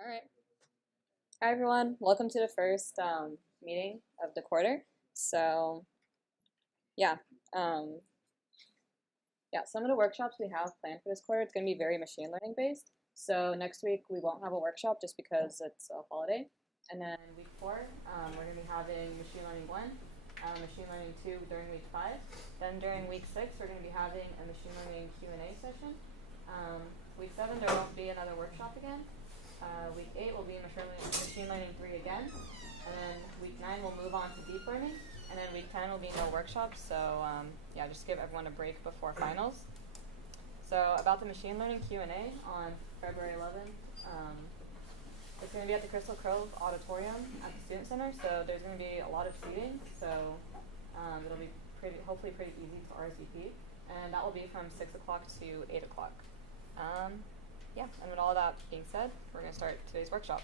All right. Hi, everyone. Welcome to the first meeting of the quarter. So, yeah, um, yeah, some of the workshops we have planned for this quarter, it's going to be very machine learning based. So next week we won't have a workshop just because it's a holiday. And then week 4, we're going to be having machine learning 1, machine learning 2 during week 5. Then during week 6, we're going to be having a machine learning Q&A session. Week 7, there won't be another workshop again. Week 8 will be machine learning 3 again. And then week 9 we'll move on to deep learning. And then week 10 will be no workshops. So yeah, just give everyone a break before finals. So about the machine learning Q&A on February 11th, it's going to be at the Crystal Cove Auditorium at the Student Center. So there's going to be a lot of seating. So it'll be hopefully pretty easy to RSVP. And that will be from 6 o'clock to 8 o'clock. Yeah, and with all that being said, we're going to start today's workshop.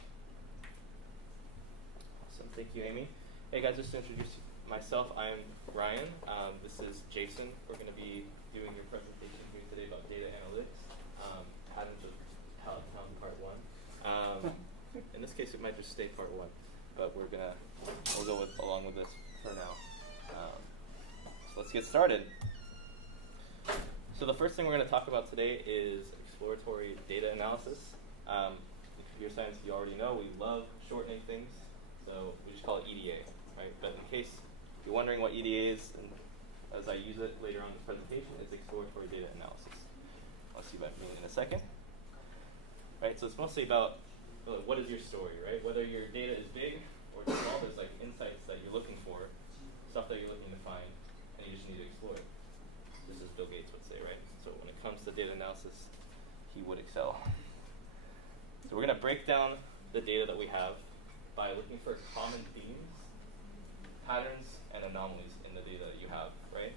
Awesome, thank you, Amy. Hey guys, just to introduce myself, I'm Ryan. This is Jason. We're going to be doing your presentation here today about data analytics, patterns of Pallet part 1. In this case, it might just stay part 1, but we'll go along with this for now. So let's get started. So the first thing we're going to talk about today is exploratory data analysis. Computer science, you already know, we love shortening things, so we just call it EDA, right? But in case you're wondering what EDA is, and as I use it later on in the presentation, it's exploratory data analysis. I'll see what I mean in a second. Right, so it's mostly about what is your story, right? Whether your data is big or small, there's like insights that you're looking for, stuff that you're looking to find, and you just need to explore it. This is Bill Gates would say, right? So when it comes to data analysis, he would excel. So we're going to break down the data that we have by looking for common themes, patterns, and anomalies in the data that you have, right?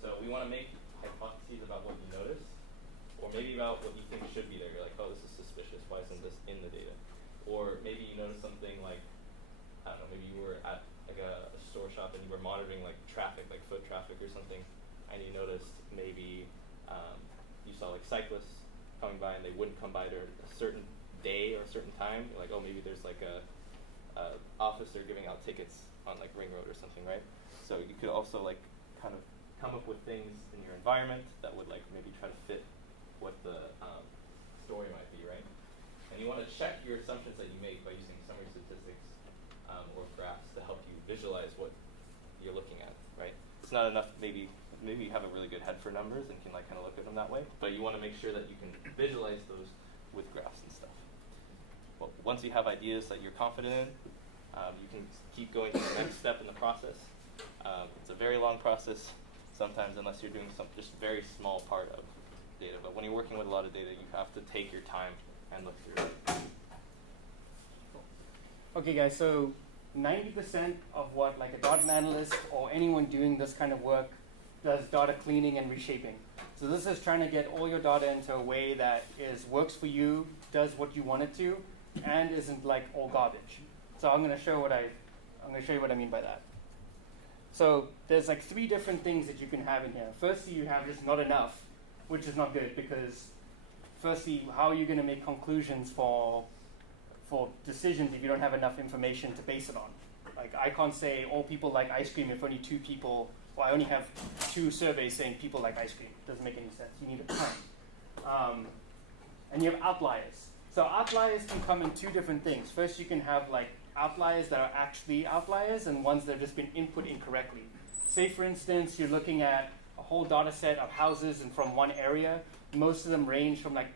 So we want to make hypotheses about what you notice, or maybe about what you think should be there. You're like, oh, this is suspicious. Why isn't this in the data? Or maybe you notice something like, I don't know, maybe you were at like a store shop and you were monitoring like traffic, like foot traffic or something, and you noticed maybe you saw like cyclists coming by and they wouldn't come by at a certain day or a certain time. You're like, oh, maybe there's like a officer giving out tickets on like Ring Road or something, right? So you could also like kind of come up with things in your environment that would like maybe try to fit what the story might be, right? And you want to check your assumptions that you make by using summary statistics or graphs to help you visualize what you're looking at, right? It's not enough, maybe you have a really good head for numbers and can like kind of look at them that way, but you want to make sure that you can visualize those with graphs and stuff. Well, once you have ideas that you're confident in, you can keep going to the next step in the process. It's a very long process, sometimes unless you're doing some just very small part of data. But when you're working with a lot of data, you have to take your time and look through it. Okay, guys, so 90% of what like a data analyst or anyone doing this kind of work does data cleaning and reshaping. So this is trying to get all your data into a way that works for you, does what you want it to, and isn't like all garbage. So I'm going to show you what I mean by that. So there's like 3 different things that you can have in here. Firstly, you have just not enough, which is not good because firstly, how are you going to make conclusions for decisions if you don't have enough information to base it on? Like I can't say all people like ice cream if only 2 people, well, I only have 2 surveys saying people like ice cream. It doesn't make any sense. You need a ton. And you have outliers. So outliers can come in 2 different things. First, you can have like outliers that are actually outliers and ones that have just been input incorrectly. Say, for instance, you're looking at a whole data set of houses and from one area. Most of them range from like,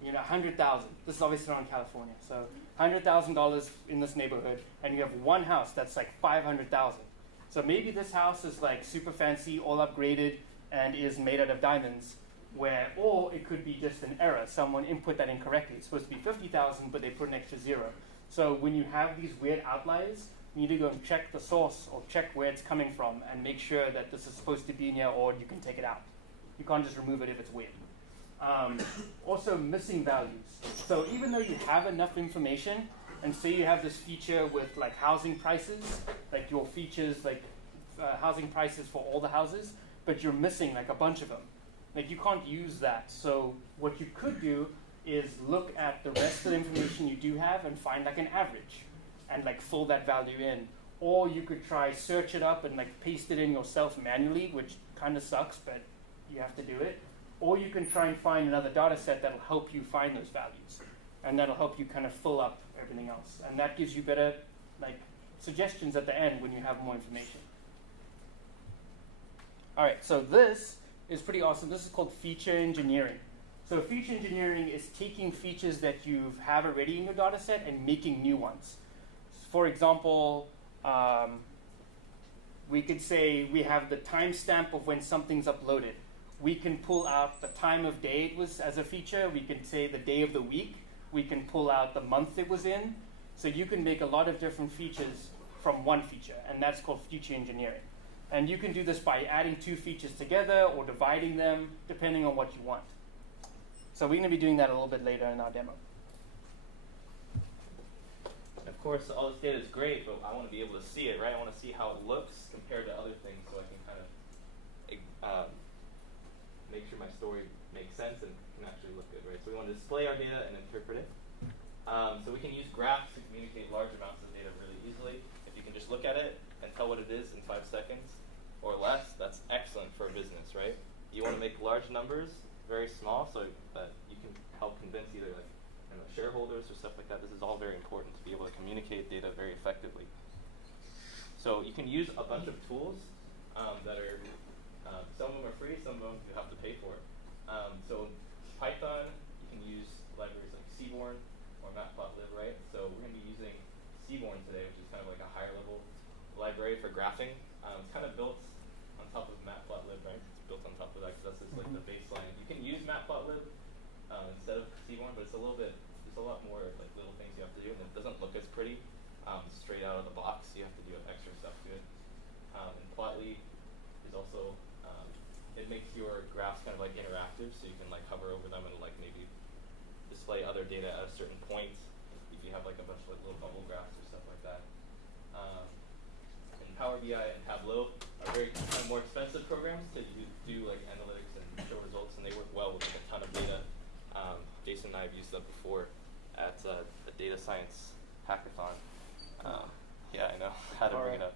100,000. This is obviously not in California. So $100,000 in this neighborhood, and you have one house that's like 500,000. So maybe this house is like super fancy, all upgraded, and is made out of diamonds. Or it could be just an error. Someone input that incorrectly. It's supposed to be 50,000, but they put an extra 0. So when you have these weird outliers, you need to go and check the source or check where it's coming from and make sure that this is supposed to be in here or you can take it out. You can't just remove it if it's weird. Also, missing values. So even though you have enough information, and say you have this feature with like housing prices, like your features like housing prices for all the houses, but you're missing like a bunch of them. Like you can't use that. So what you could do is look at the rest of the information you do have and find like an average and like fill that value in. Or you could try search it up and like paste it in yourself manually, which kind of sucks, but you have to do it. Or you can try and find another data set that'll help you find those values. And that'll help you kind of fill up everything else. And that gives you better like suggestions at the end when you have more information. All right, so this is pretty awesome. This is called feature engineering. So feature engineering is taking features that you have already in your data set and making new ones. For example, we could say we have the timestamp of when something's uploaded. We can pull out the time of day it was as a feature. We can say the day of the week. We can pull out the month it was in. So you can make a lot of different features from one feature, and that's called feature engineering. And you can do this by adding two features together or dividing them, depending on what you want. So we're going to be doing that a little bit later in our demo. Of course, all this data is great, but I want to be able to see it, right? I want to see how it looks compared to other things so I can kind of make sure my story makes sense and can actually look good, right? So we want to display our data and interpret it. So we can use graphs to communicate large amounts of data really easily. If you can just look at it and tell what it is in 5 seconds or less, that's excellent for a business, right? You want to make large numbers very small so that you can help convince either like shareholders or stuff like that. This is all very important to be able to communicate data very effectively. So you can use a bunch of tools that are, some of them are free, some of them you have to pay for. So Python, you can use libraries like Seaborn or Matplotlib, right? So we're going to be using Seaborn today, which is kind of like a higher level library for graphing. It's kind of built on top of Matplotlib, right? It's built on top of that because that's just like the baseline. You can use Matplotlib instead of Seaborn, but it's a little bit, there's a lot more like little things you have to do, and it doesn't look as pretty straight out of the box. You have to do extra stuff to it. And Plotly is also, it makes your graphs kind of like interactive, so you can like hover over them and like maybe display other data at a certain point if you have like a bunch of like little bubble graphs or stuff like that. And Power BI and Tableau are very kind of more expensive programs to do like analytics and show results, and they work well with like a ton of data. Jason and I have used them before at a data science hackathon. Yeah, I know how to bring it up.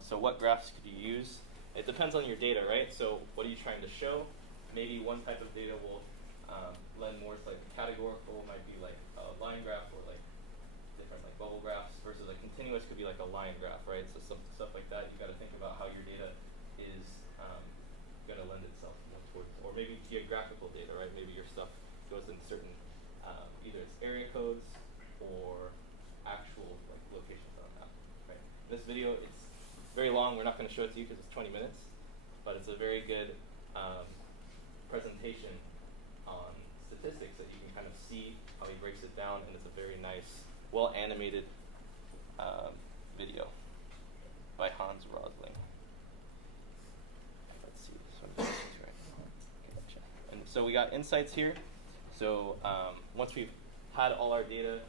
So what graphs could you use? It depends on your data, right? So what are you trying to show? Maybe one type of data will lend more to like categorical, might be like a line graph or like different like bubble graphs versus a continuous could be like a line graph, right? So some stuff like that, you got to think about how your data is going to lend itself more towards, or maybe geographical data, right? Maybe your stuff goes in certain, either it's area codes or actual like locations on a map, right? This video, it's very long. We're not going to show it to you because it's 20 minutes, but it's a very good presentation on statistics that you can kind of see how he breaks it down, and it's a very nice, well-animated video by Hans Rosling. Let's see, this one is right. Gotcha. And so we got insights here. So once we've had all our data,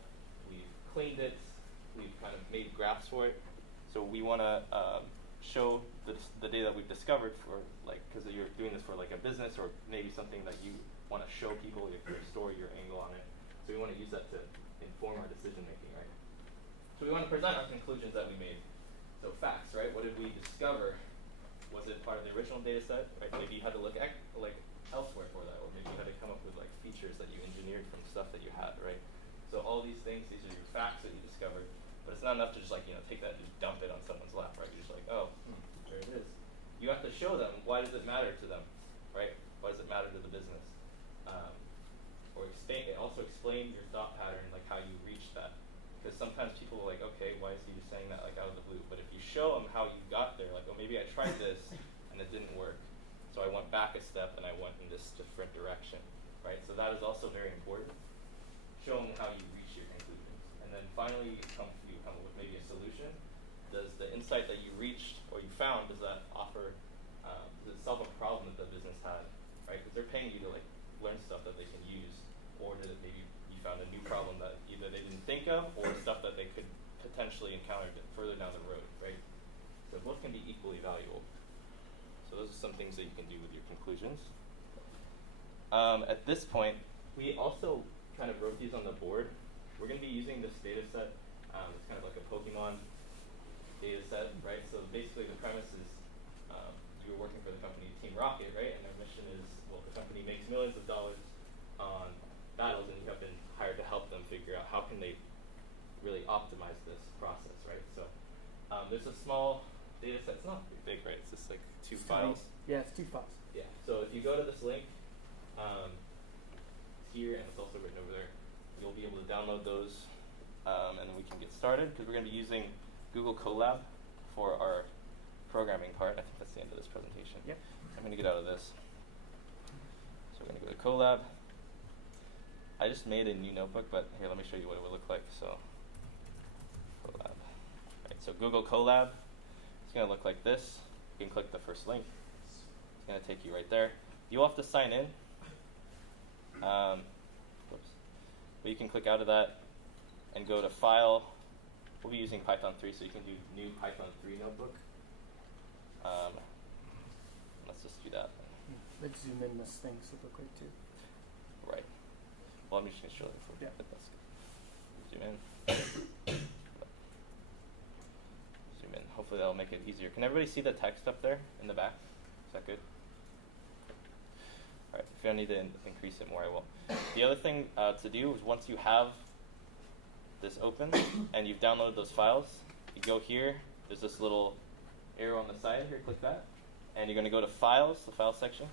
we've cleaned it, we've kind of made graphs for it. So we want to show the data that we've discovered for, like, because you're doing this for like a business or maybe something that you want to show people, your story, your angle on it. So we want to use that to inform our decision making, right? So we want to present our conclusions that we made. So facts, right? What did we discover? Was it part of the original data set? Right? Maybe you had to look like elsewhere for that, or maybe you had to come up with like features that you engineered from stuff that you had, right? So all these things, these are your facts that you discovered. But it's not enough to just like, take that and just dump it on someone's lap, right? You're just like, oh, there it is. You have to show them, why does it matter to them, right? Why does it matter to the business? Or also explain your thought pattern, like how you reached that. Because sometimes people are like, okay, why is he just saying that like out of the blue? But if you show them how you got there, like, oh, maybe I tried this and it didn't work. So I went back a step and I went in this different direction, right? So that is also very important. Show them how you reach your conclusions. And then finally, you come up with maybe a solution. Does the insight that you reached or you found, does that offer, does it solve a problem that the business had, right? Because they're paying you to like learn stuff that they can use, or did it maybe you found a new problem that either they didn't think of or stuff that they could potentially encounter further down the road, right? So both can be equally valuable. So those are some things that you can do with your conclusions. At this point, we also kind of wrote these on the board. We're going to be using this data set. It's kind of like a Pokemon data set, right? So basically the premise is you were working for the company Team Rocket, right? And their mission is, well, the company makes millions of dollars on battles, and you have been hired to help them figure out how can they really optimize this process, right? So there's a small data set. It's not big, right? It's just like two files. Yeah, it's 2 files. Yeah. So if you go to this link here, and it's also written over there, you'll be able to download those, and then we can get started because we're going to be using Google Colab for our programming part. I think that's the end of this presentation. Yep. I'm going to get out of this. So we're going to go to Colab. I just made a new notebook, but here, let me show you what it would look like. So Colab. Right, so Google Colab, it's going to look like this. You can click the first link. It's going to take you right there. You'll have to sign in. Whoops. But you can click out of that and go to File. We'll be using Python 3, so you can do new Python 3 notebook. Let's just do that. Let's zoom in this thing super quick too. Right. Well, I'm just going to show it for Yeah. Zoom in. Zoom in. Hopefully that'll make it easier. Can everybody see the text up there in the back? Is that good? All right. If I need to increase it more, I will. The other thing to do is once you have this open and you've downloaded those files, you go here. There's this little arrow on the side here. Click that. And you're going to go to Files, the File section.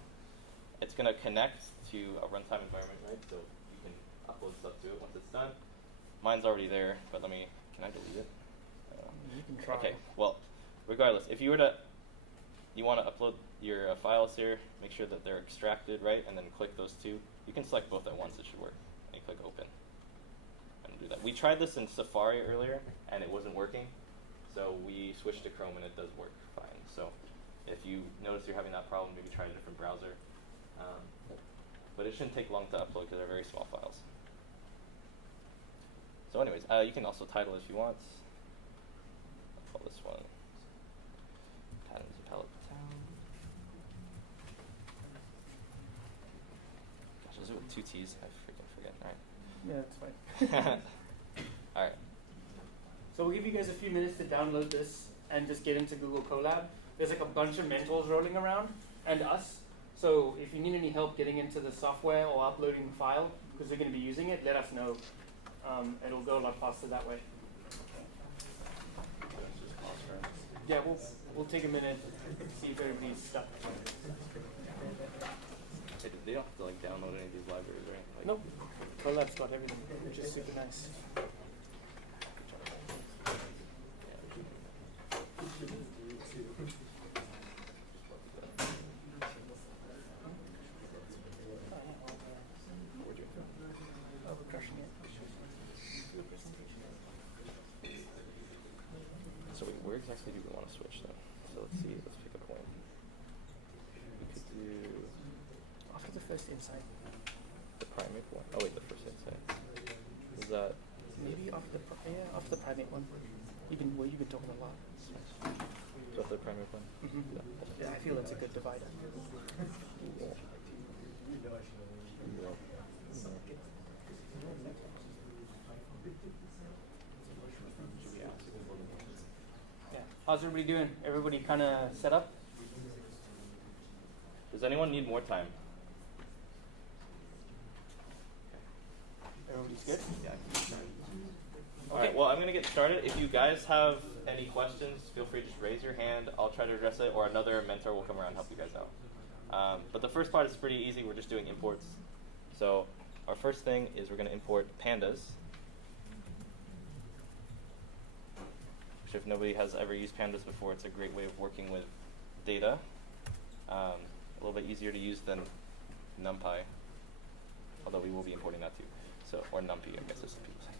It's going to connect to a runtime environment, right? So you can upload stuff to it once it's done. Mine's already there, but can I delete it? You can try. Okay, well, regardless, if you want to upload your files here, make sure that they're extracted, right? And then click those two. You can select both at once, it should work. And you click Open. And do that. We tried this in Safari earlier, and it wasn't working. So we switched to Chrome, and it does work fine. So if you notice you're having that problem, maybe try a different browser. But it shouldn't take long to upload because they're very small files. So anyways, you can also title it if you want. I'll call this one Patterns of Pallet Town. Gosh, is it with 2 T's? I freaking forget. Yeah, that's fine. All right. All right. So we'll give you guys a few minutes to download this and just get into Google Colab. There's like a bunch of mentors rolling around, and us. So if you need any help getting into the software or uploading the file, because we're going to be using it, let us know. It'll go a lot faster that way. Yeah, we'll take a minute, see if everybody's stuck. They don't have to like download any of these libraries, right? Like, Nope. Colab's got everything, which is super nice. So wait, where exactly do we want to switch then? So let's see, let's pick a point. We could do After the first insight. the primate one. Oh wait, the first insight. Is that Maybe after the after the primate one. You've been talking a lot. so the primate one? Yeah, I feel that's a good divider. Yeah. How's everybody doing? Everybody kind of set up? Does anyone need more time? Everybody's good? Yeah. Alright, well I'm going to get started. If you guys have any questions, feel free to just raise your hand. I'll try to address it, or another mentor will come around and help you guys out. But the first part is pretty easy. We're just doing imports. So our first thing is we're going to import pandas. Which if nobody has ever used pandas before, it's a great way of working with data. A little bit easier to use than NumPy, although we will be importing that too. So, or NumPy, I guess as some people say.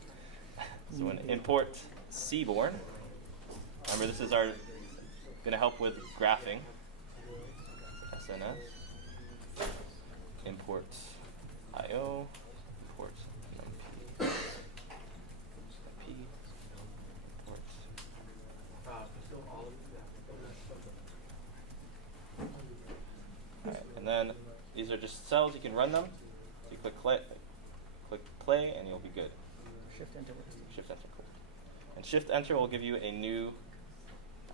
So we're going to import Seaborn. Remember, this is our going to help with graphing. SNS. Import IO. Import NumPy. NumPy. Import. Alright, and then these are just cells. You can run them. So you click play, and you'll be good. Shift enter. Shift enter, cool. And shift enter will give you a new.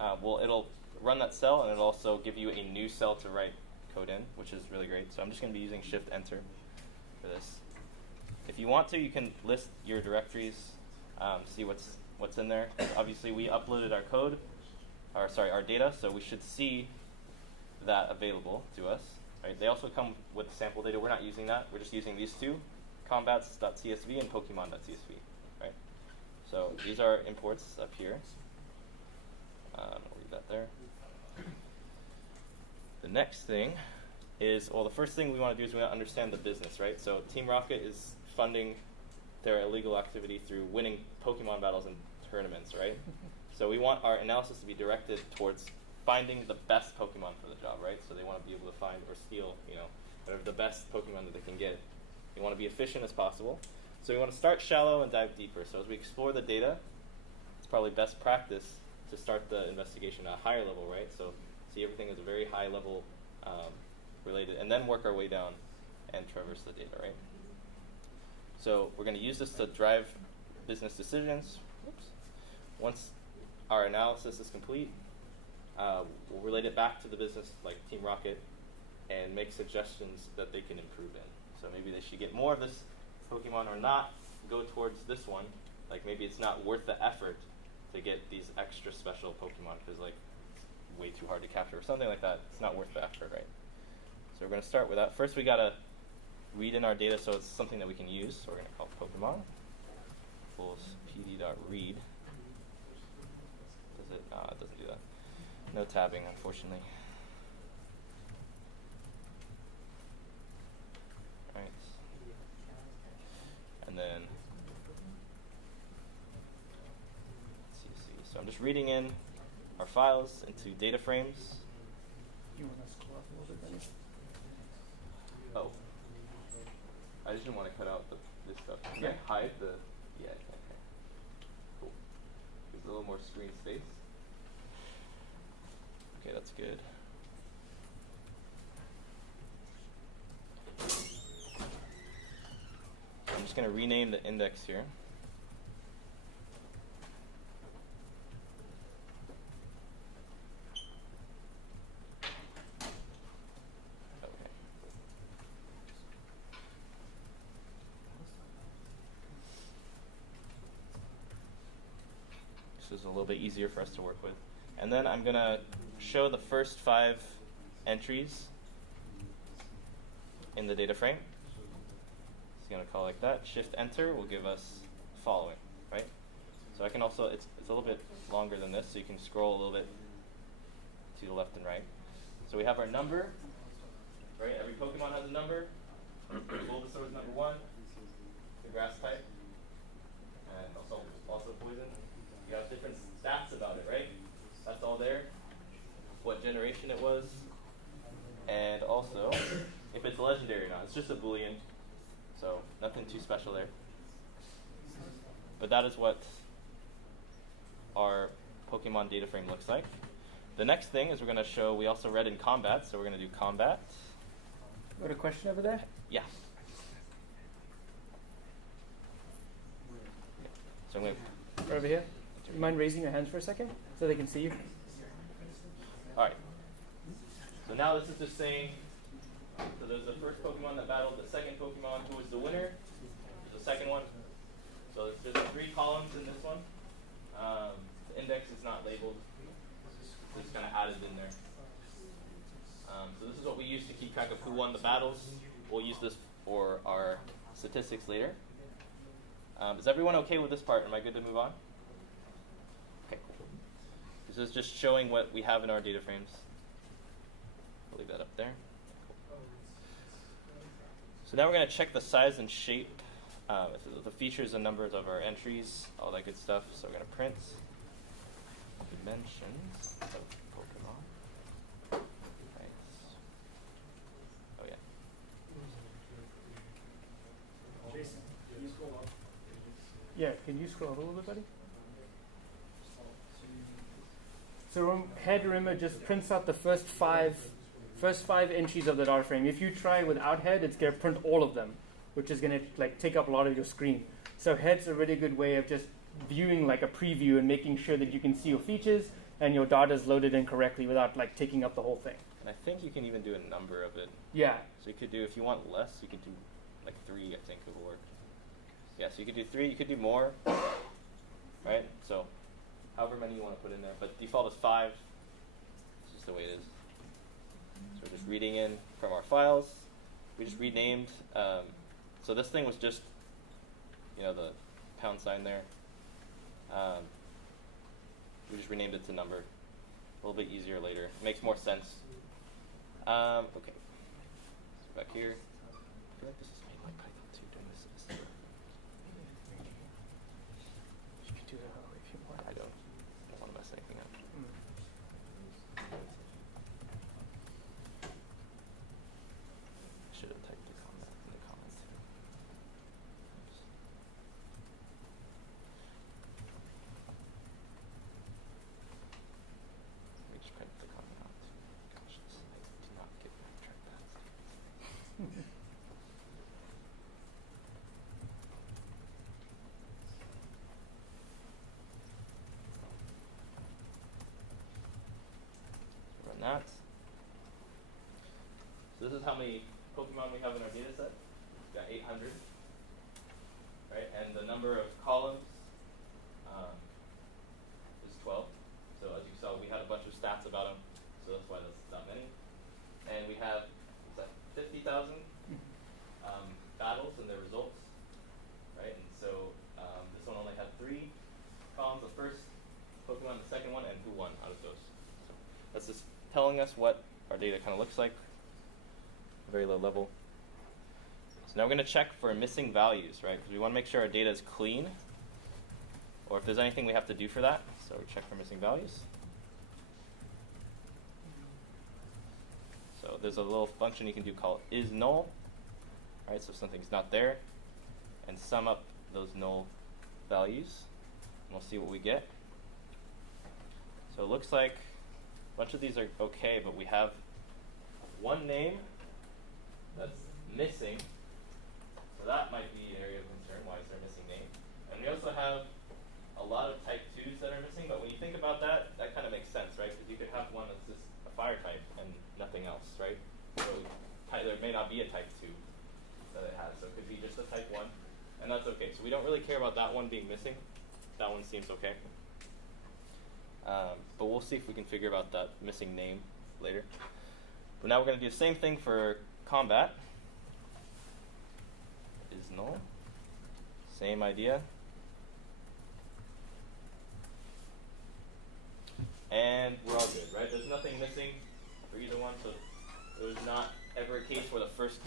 It'll run that cell, and it'll also give you a new cell to write code in, which is really great. So I'm just going to be using shift enter for this. If you want to, you can list your directories, see what's in there. Obviously, we uploaded our code, our data, so we should see that available to us. Right? They also come with sample data. We're not using that. We're just using these two, combats.csv and pokemon.csv. Right? So these are imports up here. I'll leave that there. The next thing is, the first thing we want to do is we want to understand the business, right? So Team Rocket is funding their illegal activity through winning Pokemon battles and tournaments, right? So we want our analysis to be directed towards finding the best Pokemon for the job, right? So they want to be able to find or steal, whatever the best Pokemon that they can get. They want to be efficient as possible. So we want to start shallow and dive deeper. So as we explore the data, it's probably best practice to start the investigation at a higher level, right? So see everything as a very high level related, and then work our way down and traverse the data, right? So we're going to use this to drive business decisions. Oops. Once our analysis is complete, we'll relate it back to the business, like Team Rocket, and make suggestions that they can improve in. So maybe they should get more of this Pokemon or not go towards this one. Like maybe it's not worth the effort to get these extra special Pokemon because it's way too hard to capture or something like that. It's not worth the effort, right? So we're going to start with that. First we got to read in our data so it's something that we can use. So we're going to call Pokemon equals pd.read. Does it? It doesn't do that. No tabbing, unfortunately. Right. And then CSV. So I'm just reading in our files into data frames. You want to scroll up a little bit, Benny? Oh. I just didn't want to cut out this stuff. Can Yeah. I hide the... Yeah, okay. Cool. There's a little more screen space. Okay, that's good. I'm just going to rename the index here. Okay. This is a little bit easier for us to work with. And then I'm going to show the first 5 entries in the data frame. It's going to call like that. Shift enter will give us following, right? So I can also, it's a little bit longer than this, so you can scroll a little bit to the left and right. So we have our number, right? Every Pokemon has a number. Bulbasaur is number 1, the grass type, and also poison. You have different stats about it, right? That's all there. What generation it was, and also if it's legendary or not. It's just a Boolean, so nothing too special there. But that is what our Pokemon data frame looks like. The next thing is we're going to show, we also read in combat, so we're going to do combat. Got a question over there? Yeah. So I'm going to... Over here? Do you mind raising your hands for a second so they can see you? All right. So now this is just saying, so there's the first Pokemon that battled the second Pokemon. Who was the winner? There's the second one. So there's 3 columns in this one. The index is not labeled. So it's kind of added in there. So this is what we use to keep track of who won the battles. We'll use this for our statistics later. Is everyone okay with this part? Am I good to move on? Okay, cool. This is just showing what we have in our data frames. I'll leave that up there. Cool. So now we're going to check the size and shape, the features and numbers of our entries, all that good stuff. So we're going to print dimensions of Pokemon. Nice. Oh yeah. Jason, can you scroll up? Yeah, can you scroll up a little bit, buddy? So head, remember, just prints out the first 5 First 5 entries of the data frame. If you try without head, it's going to print all of them, which is going to like take up a lot of your screen. So head's a really good way of just viewing like a preview and making sure that you can see your features and your data is loaded in correctly without like taking up the whole thing. And I think you can even do a number of it. Yeah. So you could do, if you want less, you could do like 3, I think it would work. Yeah, so you could do 3, you could do more, right? So however many you want to put in there, but default is 5. It's just the way it is. So we're just reading in from our files. We just renamed. So this thing was just, the pound sign there. We just renamed it to number. A little bit easier later. Makes more sense. Okay. So back here. I feel like this is made by Python too. Doing this. You can do that if you want. I don't want to mess anything up. Should have typed the comment in the comments too. Oops. Let me just print the comment out. Gosh, I do not get my trackpads. Run that. So this is how many Pokemon we have in our data set. We've got 800. Right? And the number of columns is 12. So as you saw, we had a bunch of stats about them. So that's why that's that many. And we have 50,000 battles and their results. Right? And so this one only had 3 columns. The first Pokemon, the second one, and who won out of those. So that's just telling us what our data kind of looks like. Very low level. So now we're going to check for missing values, right? Because we want to make sure our data is clean, or if there's anything we have to do for that. So we check for missing values. So there's a little function you can do called isNull, right? So if something's not there, and sum up those null values, and we'll see what we get. So it looks like a bunch of these are okay, but we have one name that's missing. So that might be an area of concern. Why is there a missing name? And we also have a lot of type 2s that are missing, but when you think about that, that kind of makes sense, right? Because you could have one that's just a fire type and nothing else, right? So there may not be a type 2 that it has, so it could be just a type 1, and that's okay. So we don't really care about that one being missing. That one seems okay. But we'll see if we can figure out that missing name later. But now we're going to do the same thing for combat. isNull. Same idea. And we're all good, right? There's nothing missing for either one, so there was not ever a case where the first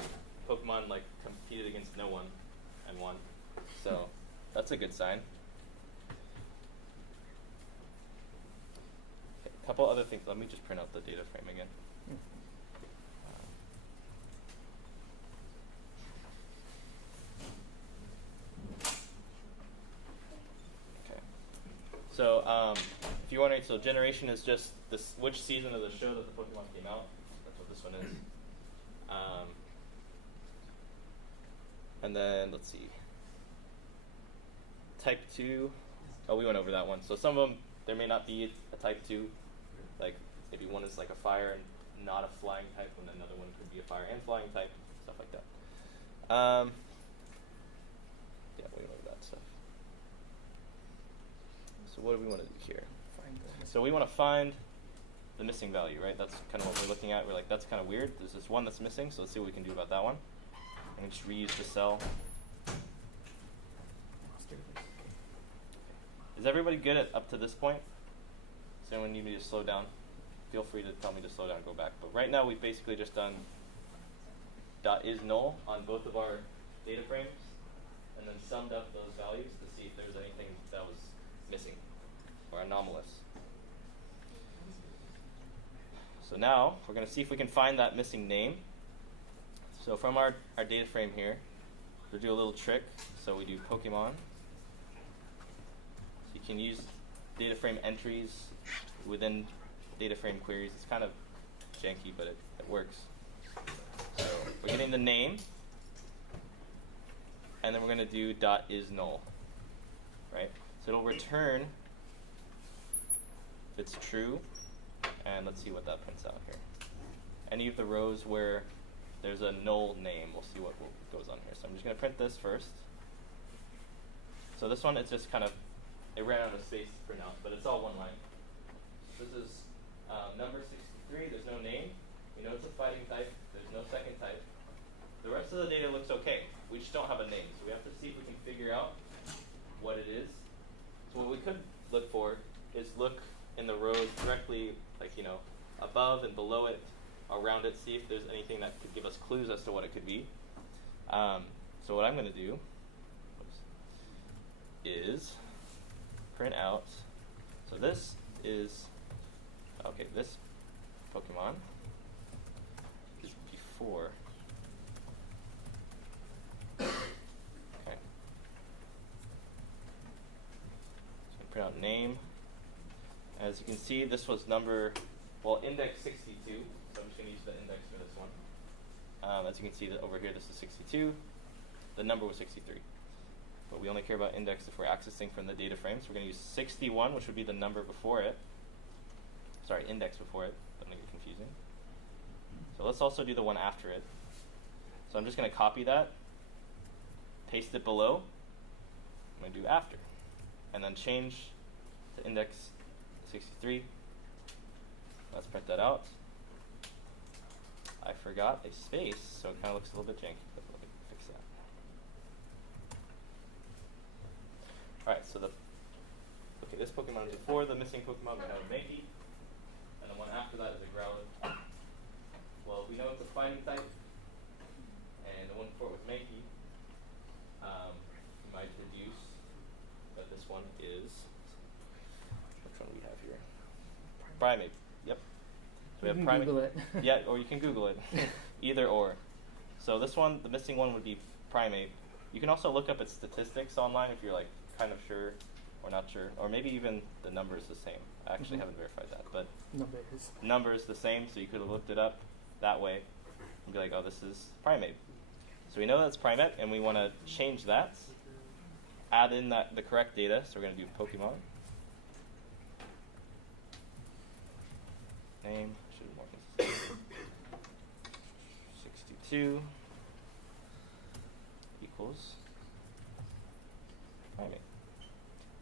Pokemon competed against no one and won. So that's a good sign. Okay, a couple other things. Let me just print out the data frame again. Okay. So if you're wondering, so generation is just this which season of the show that the Pokemon came out. That's what this one is. And then let's see. Type 2. Oh, we went over that one. So some of them, there may not be a type 2. Like maybe one is like a fire and not a flying type, and another one could be a fire and flying type, stuff like that. Yeah, we went over that stuff. So what do we want to do here? So we want to find the missing value, right? That's kind of what we're looking at. We're like, that's kind of weird. There's this one that's missing, so let's see what we can do about that one. And just reuse the cell. Is everybody good at up to this point? Does anyone need me to slow down? Feel free to tell me to slow down and go back. But right now we've basically just done .isNull on both of our data frames, and then summed up those values to see if there's anything that was missing or anomalous. So now we're going to see if we can find that missing name. So from our data frame here, we'll do a little trick. So we do Pokemon. So you can use data frame entries within data frame queries. It's kind of janky, but it works. So we're getting the name, and then we're going to do dot is null, right? So it'll return if it's true, and let's see what that prints out here. Any of the rows where there's a null name, we'll see what goes on here. So I'm just going to print this first. So this one, it's just kind of, it ran out of space to print out, but it's all one line. This is number 63, there's no name. We know it's a fighting type, there's no second type. The rest of the data looks okay. We just don't have a name, so we have to see if we can figure out what it is. So what we could look for is look in the rows directly, like, you know, above and below it, around it, see if there's anything that could give us clues as to what it could be. So what I'm going to do is print out. So this is, okay, this Pokemon is before. Okay. So print out name. As you can see, this was number, well, index 62. So I'm just going to use the index for this one. As you can see, that over here, this is 62. The number was 63. But we only care about index if we're accessing from the data frame. So we're going to use 61, which would be the number before it. Sorry, index before it. Don't make it confusing. So let's also do the one after it. So I'm just going to copy that, paste it below. I'm going to do after. And then change to index 63. Let's print that out. I forgot a space, so it kind of looks a little bit janky, but let me fix that. Alright, so this Pokemon is before the missing Pokemon. We have a Mankey, and the one after that is a Growlithe. Well, we know it's a fighting type, and the one before it was Mankey. We might reduce, but this one is, which one do we have here? Primate. Yep. So we have Primate. Google it. Yeah, or you can Google it. Either or. So this one, the missing one would be Primate. You can also look up its statistics online if you're like kind of sure or not sure, or maybe even the number is the same. I actually haven't verified that, but number is the same, so you could have looked it up that way and be like, oh, this is Primate. So we know that's Primate, and we want to change that, add in the correct data. So we're going to do Pokemon. Name, should be more consistent. 62 equals Primate.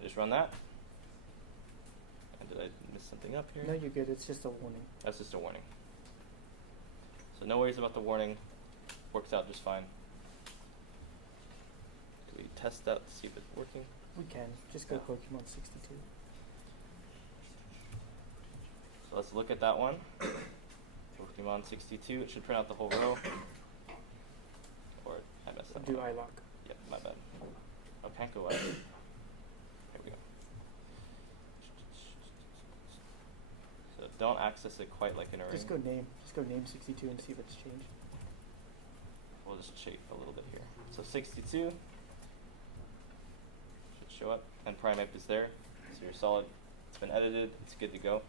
Just run that. And did I miss something up here? No, you're good. It's just a warning. That's just a warning. So no worries about the warning. Works out just fine. Can we test that to see if it's working? We can. Just go Pokemon 62. So let's look at that one. Pokemon 62. It should print out the whole row. Or I messed up. Do one. iLock. Yep, my bad. Oh, can't go either. Here we go. So don't access it quite like an array. Just go name. Just go name 62 and see if it's changed. We'll just shape a little bit here. So 62 should show up, and Primate is there. So you're solid. It's been edited. It's good to go.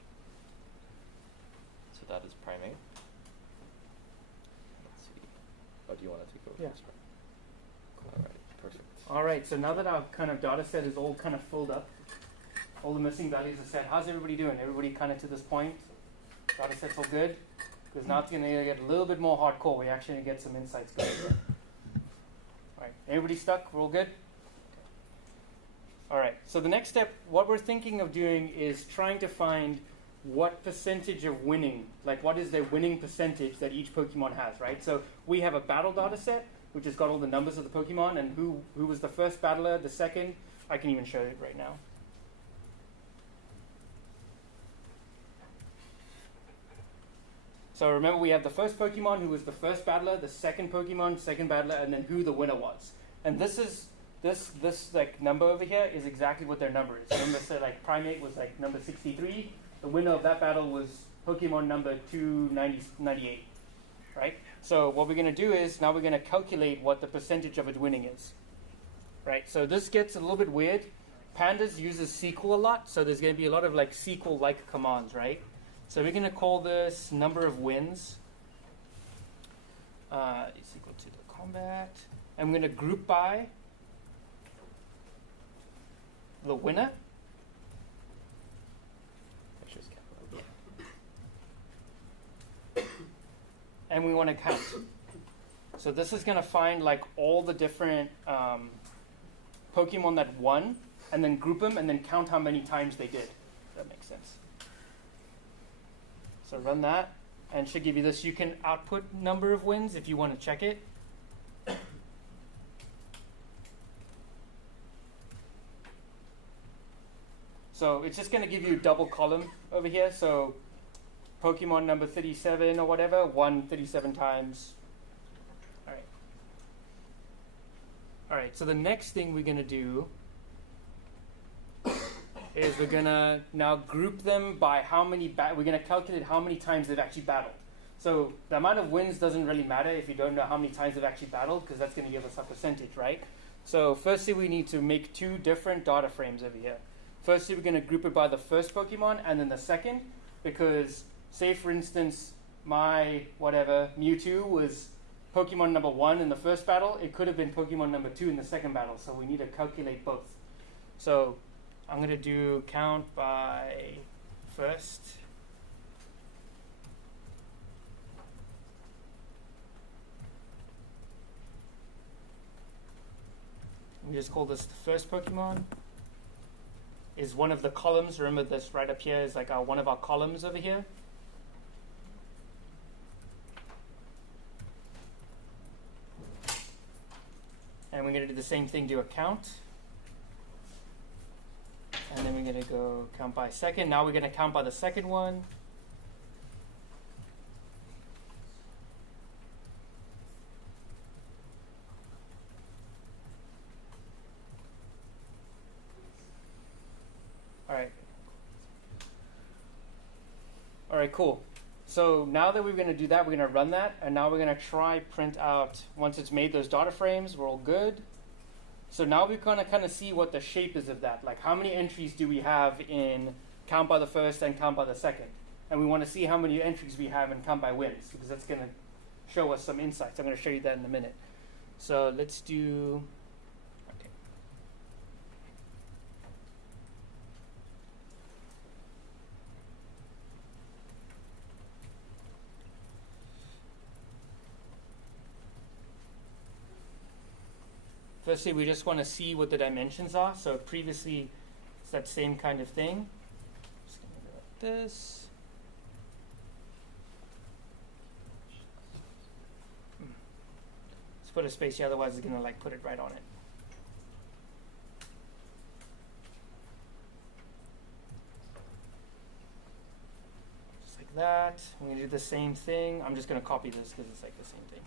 So that is Primate. Let's see. Oh, do you want to take over? Yeah. This one? All right. Perfect. All right, so now that our kind of data set is all kind of filled up, all the missing values are set, how's everybody doing? Everybody kind of to this point? Data set's all good? Because now it's going to get a little bit more hardcore. We actually get some insights going. All right, everybody stuck? We're all good? All right, so the next step, what we're thinking of doing is trying to find what percentage of winning, like what is their winning percentage that each Pokemon has, right? So we have a battle data set, which has got all the numbers of the Pokemon and who was the first battler, the second. I can even show it right now. So remember, we have the first Pokemon who was the first battler, the second Pokemon, second battler, and then who the winner was. And this is this like number over here is exactly what their number is. Remember, so like Primate was like number 63. The winner of that battle was Pokemon number 298, right? So what we're going to do is now we're going to calculate what the percentage of it winning is, right? So this gets a little bit weird. Pandas uses SQL a lot, so there's going to be a lot of like SQL-like commands, right? So we're going to call this number of wins is equal to the combat. I'm going to group by the winner. That's just capital. And we want to count. So this is going to find like all the different Pokemon that won, and then group them, and then count how many times they did. If that makes sense. So run that, and it should give you this. You can output number of wins if you want to check it. So it's just going to give you a double column over here. So Pokemon number 37 or whatever won 37 times. All right. All right, so the next thing we're going to do is we're going to now group them by how many, we're going to calculate how many times they've actually battled. So the amount of wins doesn't really matter if you don't know how many times they've actually battled, because that's going to give us a percentage, right? So firstly, we need to make two different data frames over here. Firstly, we're going to group it by the first Pokemon and then the second, because say, for instance, my whatever, Mewtwo was Pokemon number 1 in the first battle. It could have been Pokemon number 2 in the second battle, so we need to calculate both. So I'm going to do count by first. We just call this the first Pokemon. Is one of the columns. Remember this right up here is like one of our columns over here. And we're going to do the same thing, do a count. And then we're going to go count by second. Now we're going to count by the second one. All right, cool. So now that we're going to do that, we're going to run that, and now we're going to try print out, once it's made those data frames, we're all good. So now we're going to kind of see what the shape is of that. Like how many entries do we have in count by the first and count by the second? And we want to see how many entries we have in count by wins, because that's going to show us some insights. I'm going to show you that in a minute. So let's do... Okay. Firstly, we just want to see what the dimensions are. So previously, it's that same kind of thing. Just going to go like this. Let's put a space here, otherwise it's going to like put it right on it. Just like that. We're going to do the same thing. I'm just going to copy this because it's like the same thing.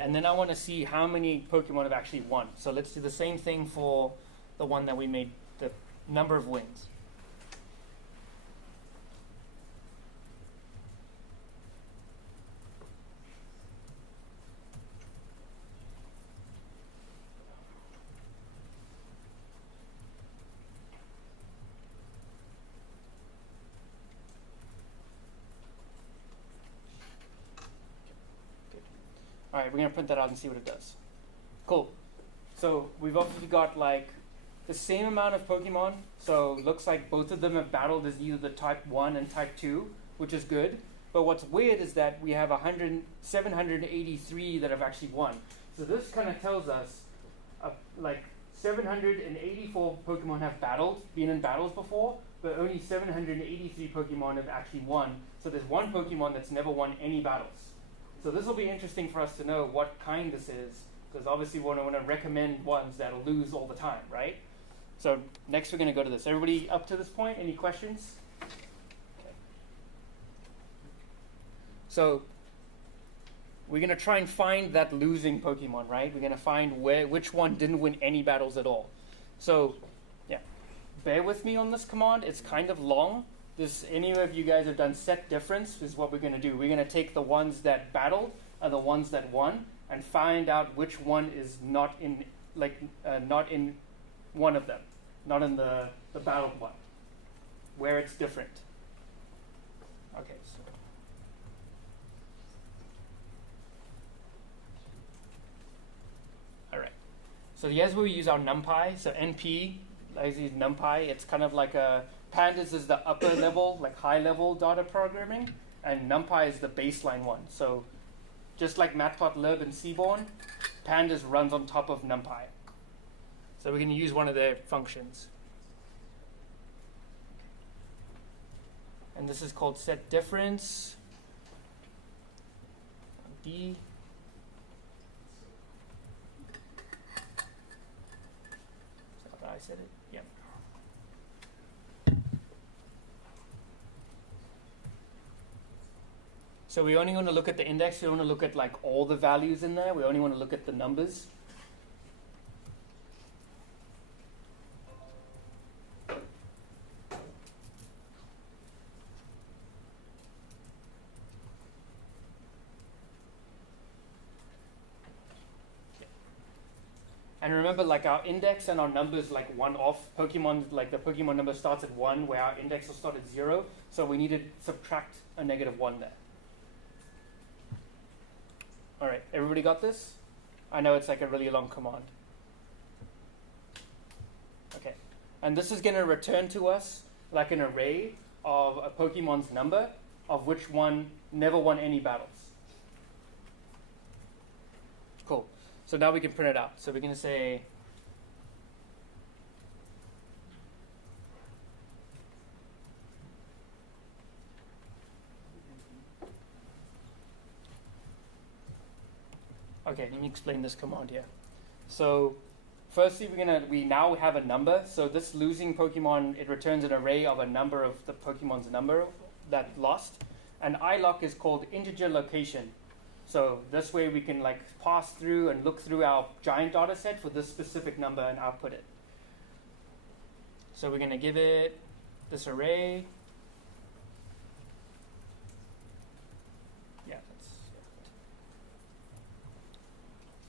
And then I want to see how many Pokemon have actually won. So let's do the same thing for the one that we made, the number of wins. All right, we're going to print that out and see what it does. Cool. So we've obviously got like the same amount of Pokemon. So looks like both of them have battled as either the type 1 and type 2, which is good. But what's weird is that we have 783 that have actually won. So this kind of tells us like 784 Pokemon have been in battles before, but only 783 Pokemon have actually won. So there's one Pokemon that's never won any battles. So this will be interesting for us to know what kind this is, because obviously we want to recommend ones that'll lose all the time, right? So next we're going to go to this. Everybody up to this point? Any questions? Okay. So we're going to try and find that losing Pokemon, right? We're going to find which one didn't win any battles at all. So yeah, bear with me on this command. It's kind of long, any of you guys have done set difference is what we're going to do. We're going to take the ones that battled and the ones that won and find out which one is not in one of them, not in the battled one, where it's different. Okay, so all right. So here's where we use our NumPy. So NP, I use NumPy. It's kind of like Pandas is the upper level, like high level data programming, and NumPy is the baseline one. So just like Matplotlib and Seaborn, Pandas runs on top of NumPy. So we're going to use one of their functions. And this is called set difference. D. Is that how I said it? Yep. So we only want to look at the index. We don't want to look at like all the values in there. We only want to look at the numbers. And remember, like our index and our numbers, like one off. Pokemon, like the Pokemon number starts at 1, where our index will start at 0. So we need to subtract a -1 there. All right, everybody got this? I know it's like a really long command. Okay, and this is going to return to us like an array of a Pokemon's number, of which one never won any battles. Cool. So now we can print it out. So we're going to say okay, let me explain this command here. So firstly, we now have a number. So this losing Pokemon, it returns an array of a number of the Pokemon's number that lost. And iLock is called integer location. So this way we can like pass through and look through our giant data set for this specific number and output it. So we're going to give it this array.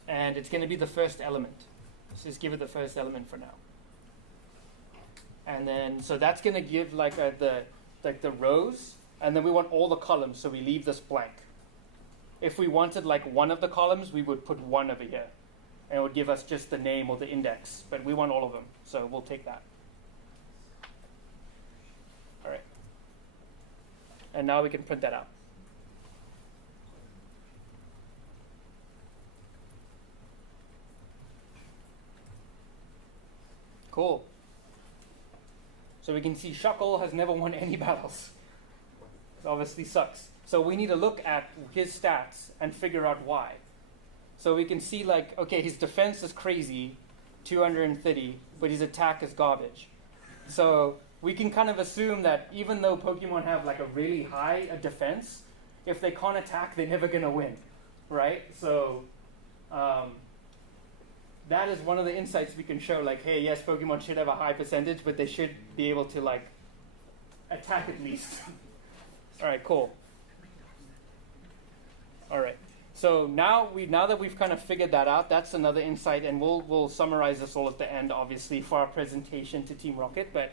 And it's going to be the first element. So just give it the first element for now. And then, so that's going to give like the rows, and then we want all the columns, so we leave this blank. If we wanted like one of the columns, we would put 1 over here, and it would give us just the name or the index, but we want all of them, so we'll take that. All right. And now we can print that out. Cool. So we can see Shuckle has never won any battles. It obviously sucks. So we need to look at his stats and figure out why. So we can see like, okay, his defense is crazy, 230, but his attack is garbage. So we can kind of assume that even though Pokemon have like a really high defense, if they can't attack, they're never going to win, right? So that is one of the insights we can show, like, hey, yes, Pokemon should have a high percentage, but they should be able to, like, attack at least. All right, cool. All right. So now that we've kind of figured that out, that's another insight, and we'll summarize this all at the end, obviously, for our presentation to Team Rocket. But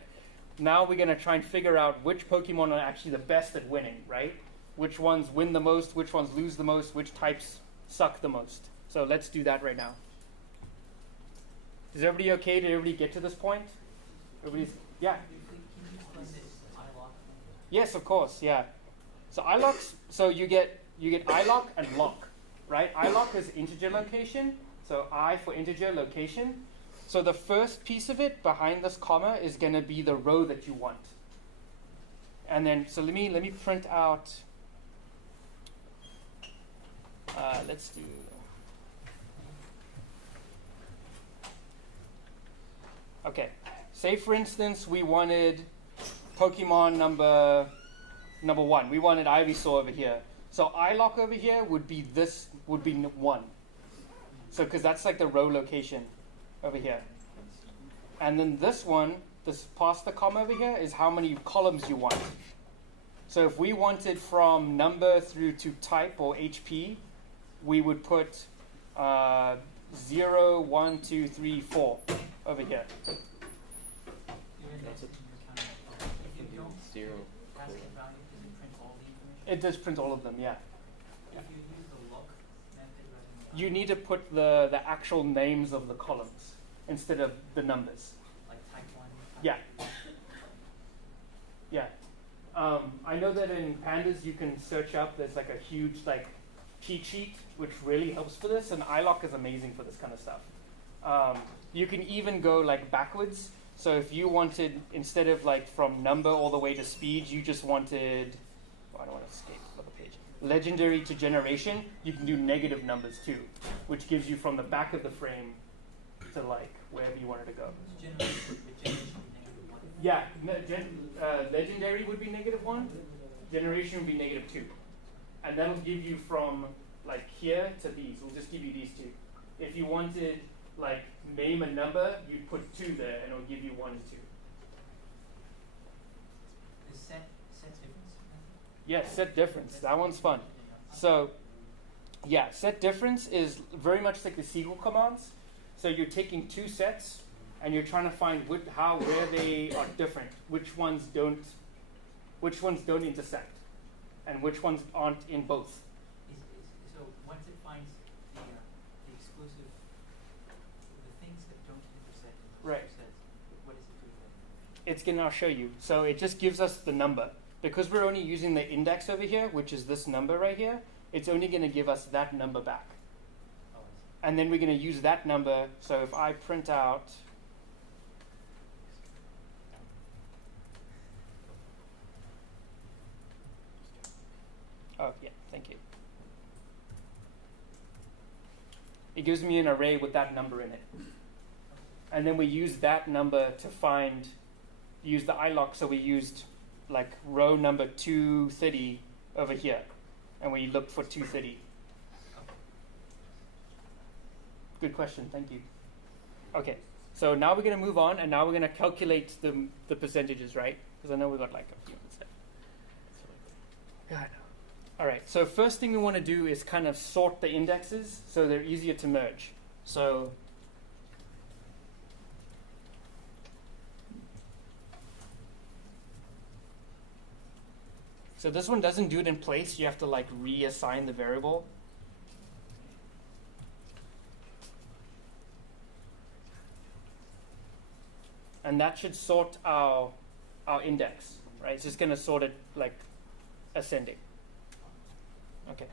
now we're going to try and figure out which Pokemon are actually the best at winning, right? Which ones win the most, which ones lose the most, which types suck the most. So let's do that right now. Is everybody okay? Did everybody get to this point? Everybody's, yeah. Yes, of course, yeah. So iLocks, so you get iLock and lock, right? iLock is integer location, so I for integer location. So the first piece of it behind this comma is going to be the row that you want. And then, so let me print out, let's do, okay, say for instance we wanted Pokemon number 1. We wanted Ivysaur over here. So iLock over here would be 1. So because that's like the row location over here. And then this one this past the comma over here is how many columns you want. So if we wanted from number through to type or HP, we would put 0, 1, 2, 3, 4 over here. Zero. It does print all of them, yeah. If you use the lock method rather than You need to put the actual names of the columns instead of the numbers. like type 1. Yeah. Yeah. I know that in Pandas you can search up, there's like a huge like cheat sheet which really helps for this, and iLock is amazing for this kind of stuff. You can even go like backwards. So if you wanted, instead of like from number all the way to speed, you just wanted, I don't want to escape another page, legendary to generation, you can do negative numbers too, which gives you from the back of the frame to like wherever you wanted to go. Yeah, legendary would be -1, generation would be -2. And that'll give you from like here to these. We'll just give you these two. If you wanted like name a number, you'd put 2 there and it'll give you 1 and 2. Is set difference? Yeah, set difference. That one's fun. So yeah, set difference is very much like the SQL commands. So you're taking 2 sets and you're trying to find where they are different, which ones don't intersect, and which ones aren't in both. So once it finds the exclusive, the things that don't intersect in those Right. two sets, what is it doing then? It's going to show you. So it just gives us the number. Because we're only using the index over here, which is this number right here, it's only going to give us that number back. Oh, I see. And then we're going to use that number. So if I print out, oh yeah, thank you. It gives me an array with that number in it. And then we use that number to use the iLock, so we used like row number 230 over here. And we looked for 230. Good question, thank you. Okay, so now we're going to move on, and now we're going to calculate the percentages, right? Because I know we've got like a few minutes left. Yeah, I know. All right, so first thing we want to do is kind of sort the indexes so they're easier to merge. So this one doesn't do it in place. You have to like reassign the variable. And that should sort our index, right? It's just going to sort it like ascending. Okay.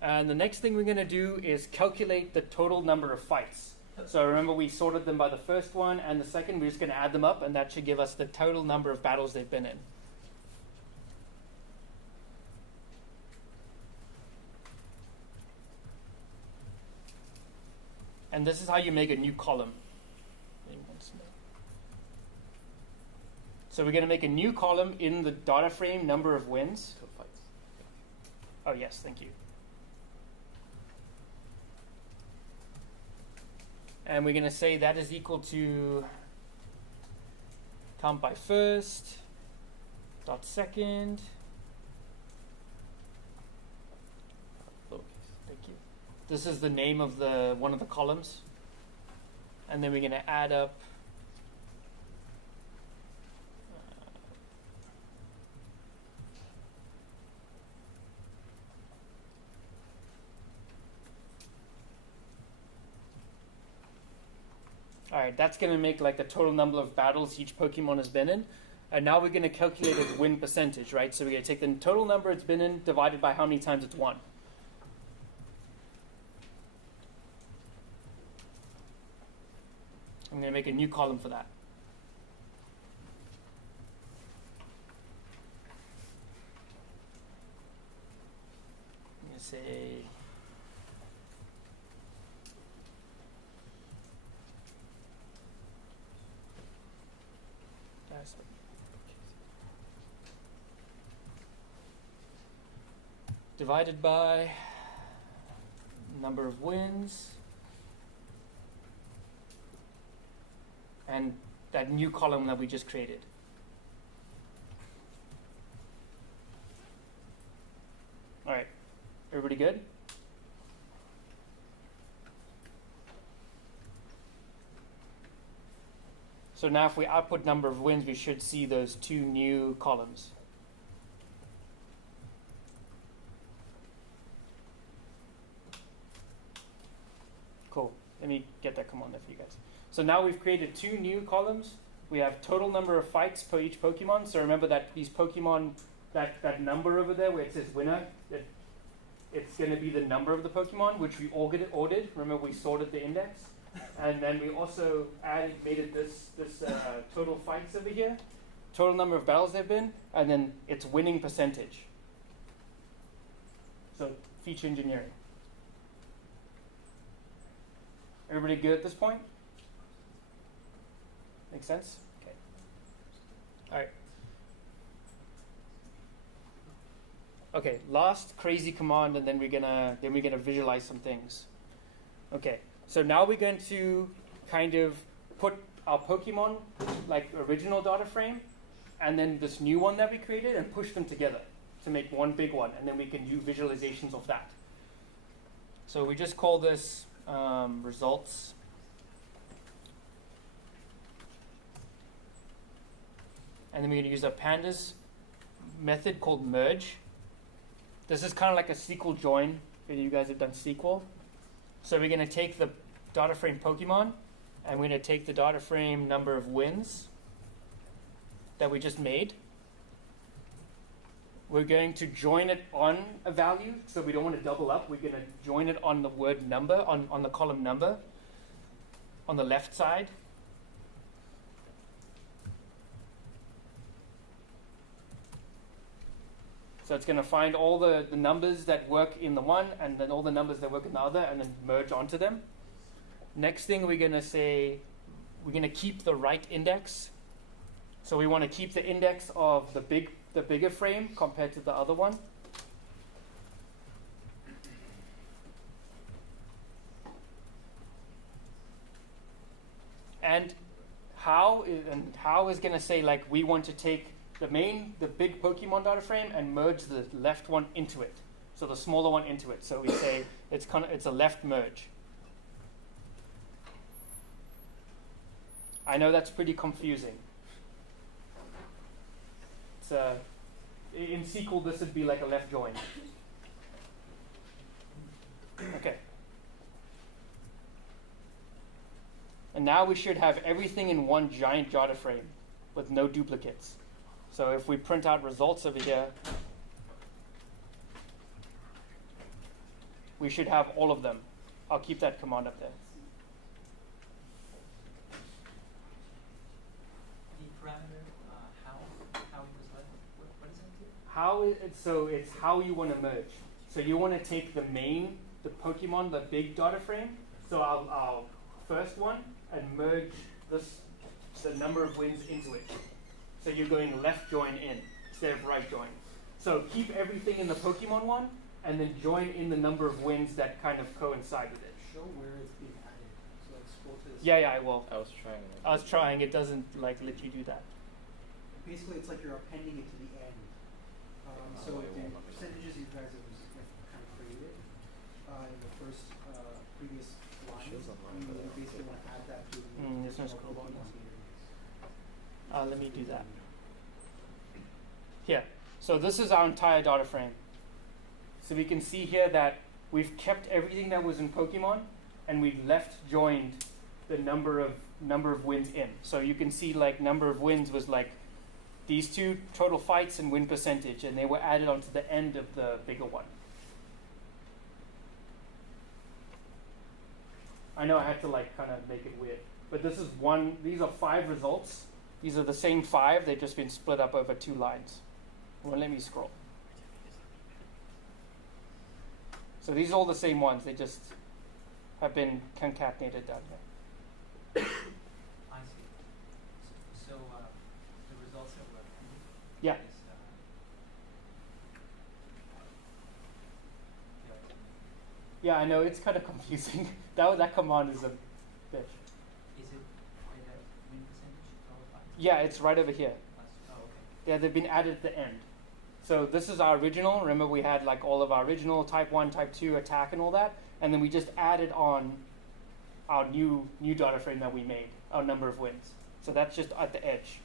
And the next thing we're going to do is calculate the total number of fights. So remember we sorted them by the first one and the second. We're just going to add them up, and that should give us the total number of battles they've been in. And this is how you make a new column. So we're going to make a new column in the data frame, number of wins. Oh, yes, thank you. And we're going to say that is equal to count by first, dot second. Oh, thank you. This is the name of one of the columns. And then we're going to add up all right, that's going to make like the total number of battles each Pokemon has been in. And now we're going to calculate its win percentage, right? So we're going to take the total number it's been in divided by how many times it's won. I'm going to make a new column for that. I'm going to say divided by number of wins, and that new column that we just created. All right, everybody good? So now if we output number of wins, we should see those two new columns. Cool. Let me get that command there for you guys. So now we've created two new columns. We have total number of fights per each Pokemon. So remember that these Pokemon, that number over there where it says winner, it's going to be the number of the Pokemon, which we ordered. Remember we sorted the index. And then we also made it this total fights over here, total number of battles they've been, and then its winning percentage. So feature engineering. Everybody good at this point? Make sense? Okay. All right. Okay, last crazy command, and then we're gonna visualize some things. Okay, so now we're going to kind of put our Pokemon, like original data frame, and then this new one that we created, and push them together to make one big one, and then we can do visualizations of that. So we just call this results. And then we're going to use a pandas method called merge. This is kind of like a SQL join, if you guys have done SQL. So we're going to take the data frame Pokemon, and we're going to take the data frame number of wins that we just made. We're going to join it on a value, so we don't want to double up. We're going to join it on the word number, on the column number, on the left side. So it's going to find all the numbers that work in the one, and then all the numbers that work in the other, and then merge onto them. Next thing we're going to say, we're going to keep the right index. So we want to keep the index of the bigger frame compared to the other one. And how is going to say, like, we want to take the big Pokemon data frame and merge the left one into it. So the smaller one into it. So we say it's a left merge. I know that's pretty confusing. In SQL, this would be like a left join. Okay. And now we should have everything in one giant data frame with no duplicates. So if we print out results over here, we should have all of them. I'll keep that command up there. The parameter, how it was left, what is it? So it's how you want to merge. So you want to take the Pokemon, the big data frame. So our first one, and merge the number of wins into it. So you're going left join in instead of right join. So keep everything in the Pokemon one, and then join in the number of wins that kind of coincide with it. Show where it's being added. So like scroll to this. Yeah, I will. I was trying. I was trying. It doesn't let you do that. Basically, it's like you're appending it to the end. So it the won't. percentages you guys have kind of created in the first previous line, Shows online, but I you don't basically see it. want to add that to the There's no original scroll bar. Pokemon series. Let me do that. Here. So this is our entire data frame. So we can see here that we've kept everything that was in Pokemon, and we've left joined the number of wins in. So you can see like number of wins was like these two total fights and win percentage, and they were added onto the end of the bigger one. I know I had to like kind of make it weird, but this is these are 5 results. These are the same 5, they've just been split up over 2 lines. Well, let me scroll. So these are all the same ones, they just have been concatenated down here. I see. So the results that were appended Yeah. is, Yeah, I know, it's kind of confusing. that command is a bitch. is it win percentage? Yeah, it's right over here. Oh, okay. Yeah, they've been added at the end. So this is our original. Remember, we had like all of our original type 1, type 2 attack and all that, and then we just added on our new data frame that we made, our number of wins. So that's just at the edge,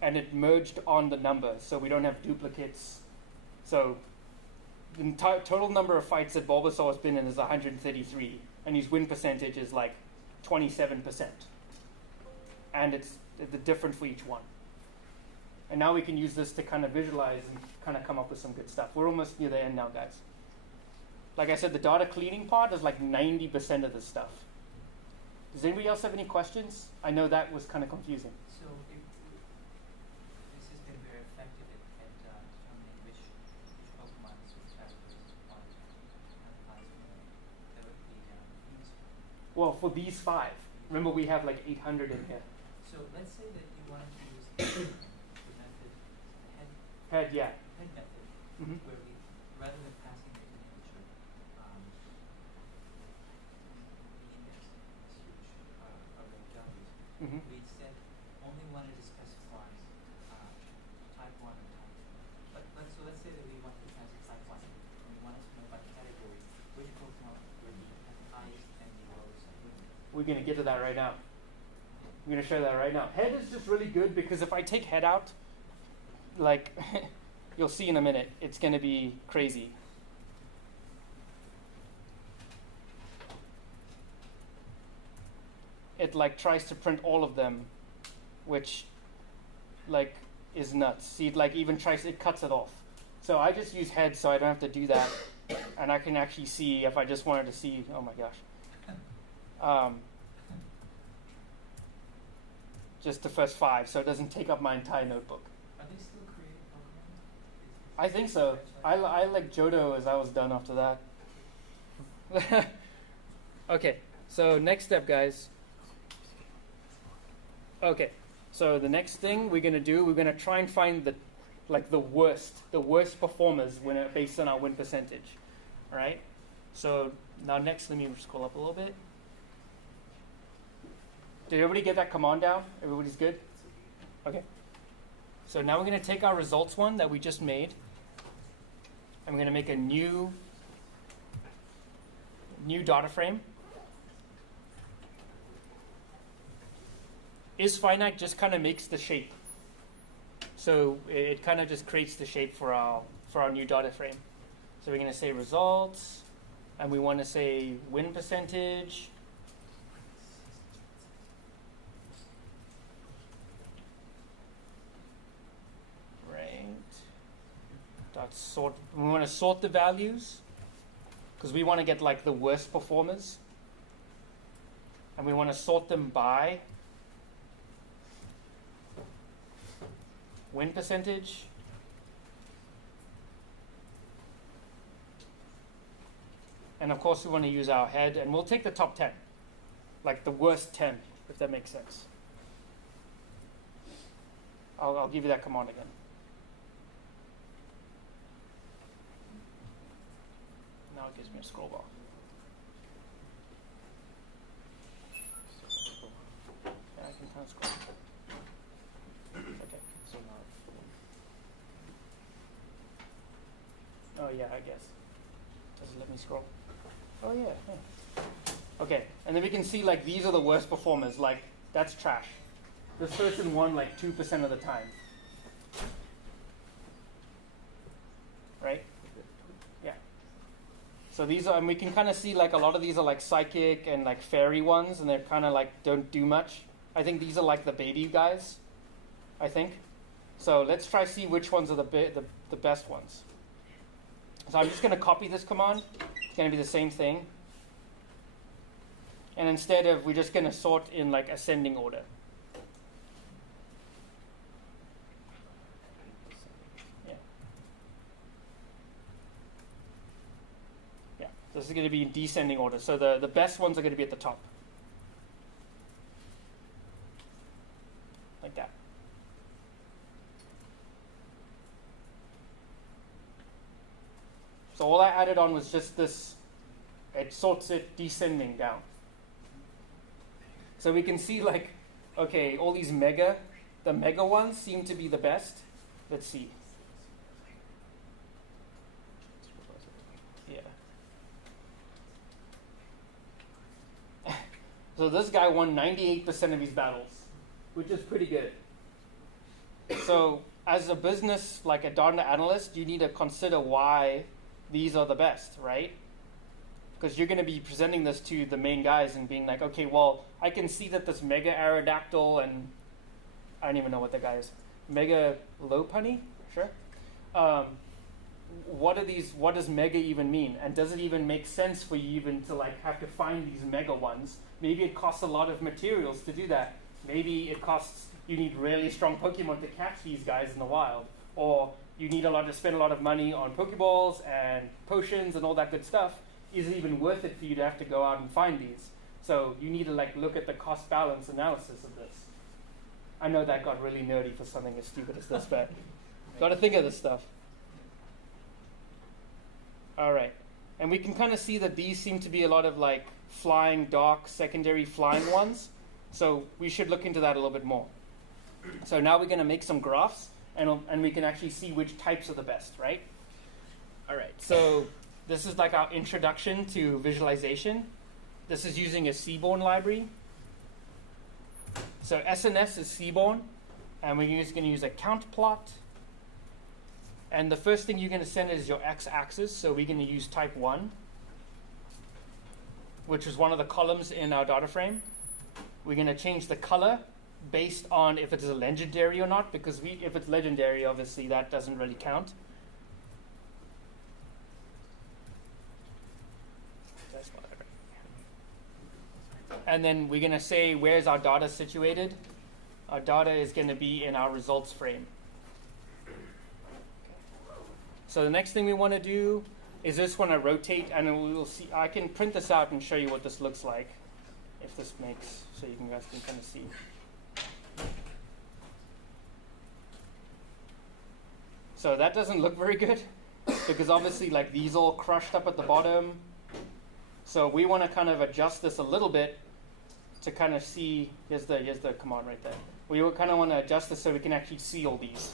and it merged on the number, so we don't have duplicates. So the total number of fights that Bulbasaur has been in is 133, and his win percentage is like 27%, and it's different for each one. And now we can use this to kind of visualize and kind of come up with some good stuff. We're almost near the end now, guys. Like I said, the data cleaning part is like 90% of this stuff. Does anybody else have any questions? I know that was kind of confusing. So this has been very effective at determining which Pokemon which categories want to that would be used. Well, for these 5, remember we have like 800 in here. So let's say that you wanted to use the method, Head, yeah. head method, Mhm. where we, rather than passing an image of the index, this huge array of values, Mhm. we instead only wanted to specify type 1 and type 2. So let's say that we want to pass type 1, and we wanted to know by category which Pokemon would be at the highest and the lowest win. We're going to get to that right now. I'm going to show that right now. Head is just really good because if I take head out, like you'll see in a minute, it's going to be crazy. It like tries to print all of them, which like is nuts. See, it like even tries, it cuts it off. So I just use head so I don't have to do that, and I can actually see if I just wanted to see. Oh my gosh. Just the first 5, so it doesn't take up my entire notebook. Are they still creating Pokemon? I think so. I like Johto as I was done after that. Okay, so next step, guys. Okay, so the next thing we're going to do, we're going to try and find the worst performers based on our win percentage. All right? So now next, let me scroll up a little bit. Did everybody get that command down? Everybody's good? Okay. So now we're going to take our results one that we just made, and we're going to make a new data frame. IsFinite just kind of makes the shape. So it kind of just creates the shape for our new data frame. So we're going to say results, and we want to say win percentage. Dot sort. We want to sort the values because we want to get like the worst performers, and we want to sort them by win percentage, and of course we want to use our head, and we'll take the top 10, like the worst 10, if that makes sense. I'll give you that command again. Now it gives me a scroll bar. Yeah, I can kind of scroll. Okay. So now, Oh yeah, I guess. Doesn't let me scroll. Oh yeah. Okay, and then we can see like these are the worst performers. Like that's trash. This person won like 2% of the time. Right? Yeah. So these are, and we can kind of see like a lot of these are like psychic and like fairy ones, and they're kind of like don't do much. I think these are like the baby guys, I think. So let's try see which ones are the best ones. So I'm just going to copy this command. It's going to be the same thing. And instead of, we're just going to sort in like ascending order. Yeah. Yeah. This is going to be in descending order. So the best ones are going to be at the top. Like that. So all I added on was just this, it sorts it descending down. So we can see like, okay, all these mega the mega ones seem to be the best. Let's see. Yeah. So this guy won 98% of his battles, which is pretty good. So as a business, like a data analyst, you need to consider why these are the best, right? Because you're going to be presenting this to the main guys and being like, okay, well, I can see that this mega aerodactyl and I don't even know what the guy is. Mega lopunny? Sure. What are these? What does mega even mean? And does it even make sense for you even to like have to find these mega ones? Maybe it costs a lot of materials to do that. Maybe it costs, you need really strong Pokemon to catch these guys in the wild. Or you need to spend a lot of money on Pokeballs and potions and all that good stuff. Is it even worth it for you to have to go out and find these? So you need to like look at the cost balance analysis of this. I know that got really nerdy for something as stupid as this, but got to think of this stuff. All right. And we can kind of see that these seem to be a lot of like flying, dark, secondary flying ones. So we should look into that a little bit more. So now we're going to make some graphs, and we can actually see which types are the best, right? All right. So this is like our introduction to visualization. This is using a Seaborn library. So SNS is Seaborn, and we're just going to use a count plot. And the first thing you're going to send is your x-axis, so we're going to use type 1, which is one of the columns in our data frame. We're going to change the color based on if it is a legendary or not, because if it's legendary, obviously that doesn't really count. And then we're going to say where's our data situated. Our data is going to be in our results frame. So the next thing we want to do is just want to rotate, and then we will see. I can print this out and show you what this looks like, if this makes, so you guys can kind of see. So that doesn't look very good, because obviously like these all crushed up at the bottom. So we want to kind of adjust this a little bit to kind of see. Here's the command right there. We kind of want to adjust this so we can actually see all these.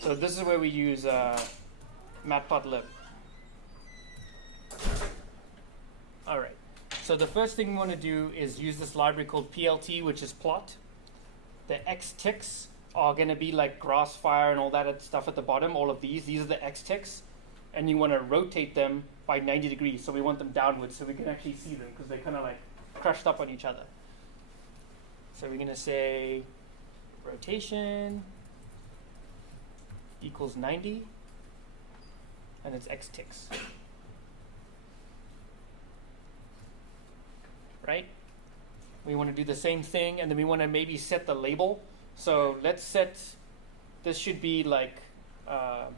So this is where we use matplotlib. All right. So the first thing we want to do is use this library called PLT, which is plot. The X ticks are going to be like grass fire and all that stuff at the bottom. All of these are the X ticks, and you want to rotate them by 90 degrees. So we want them downwards so we can actually see them, because they're kind of like crushed up on each other. So we're going to say rotation equals 90, and it's X ticks. Right? We want to do the same thing, and then we want to maybe set the label. So let's set, this should be like our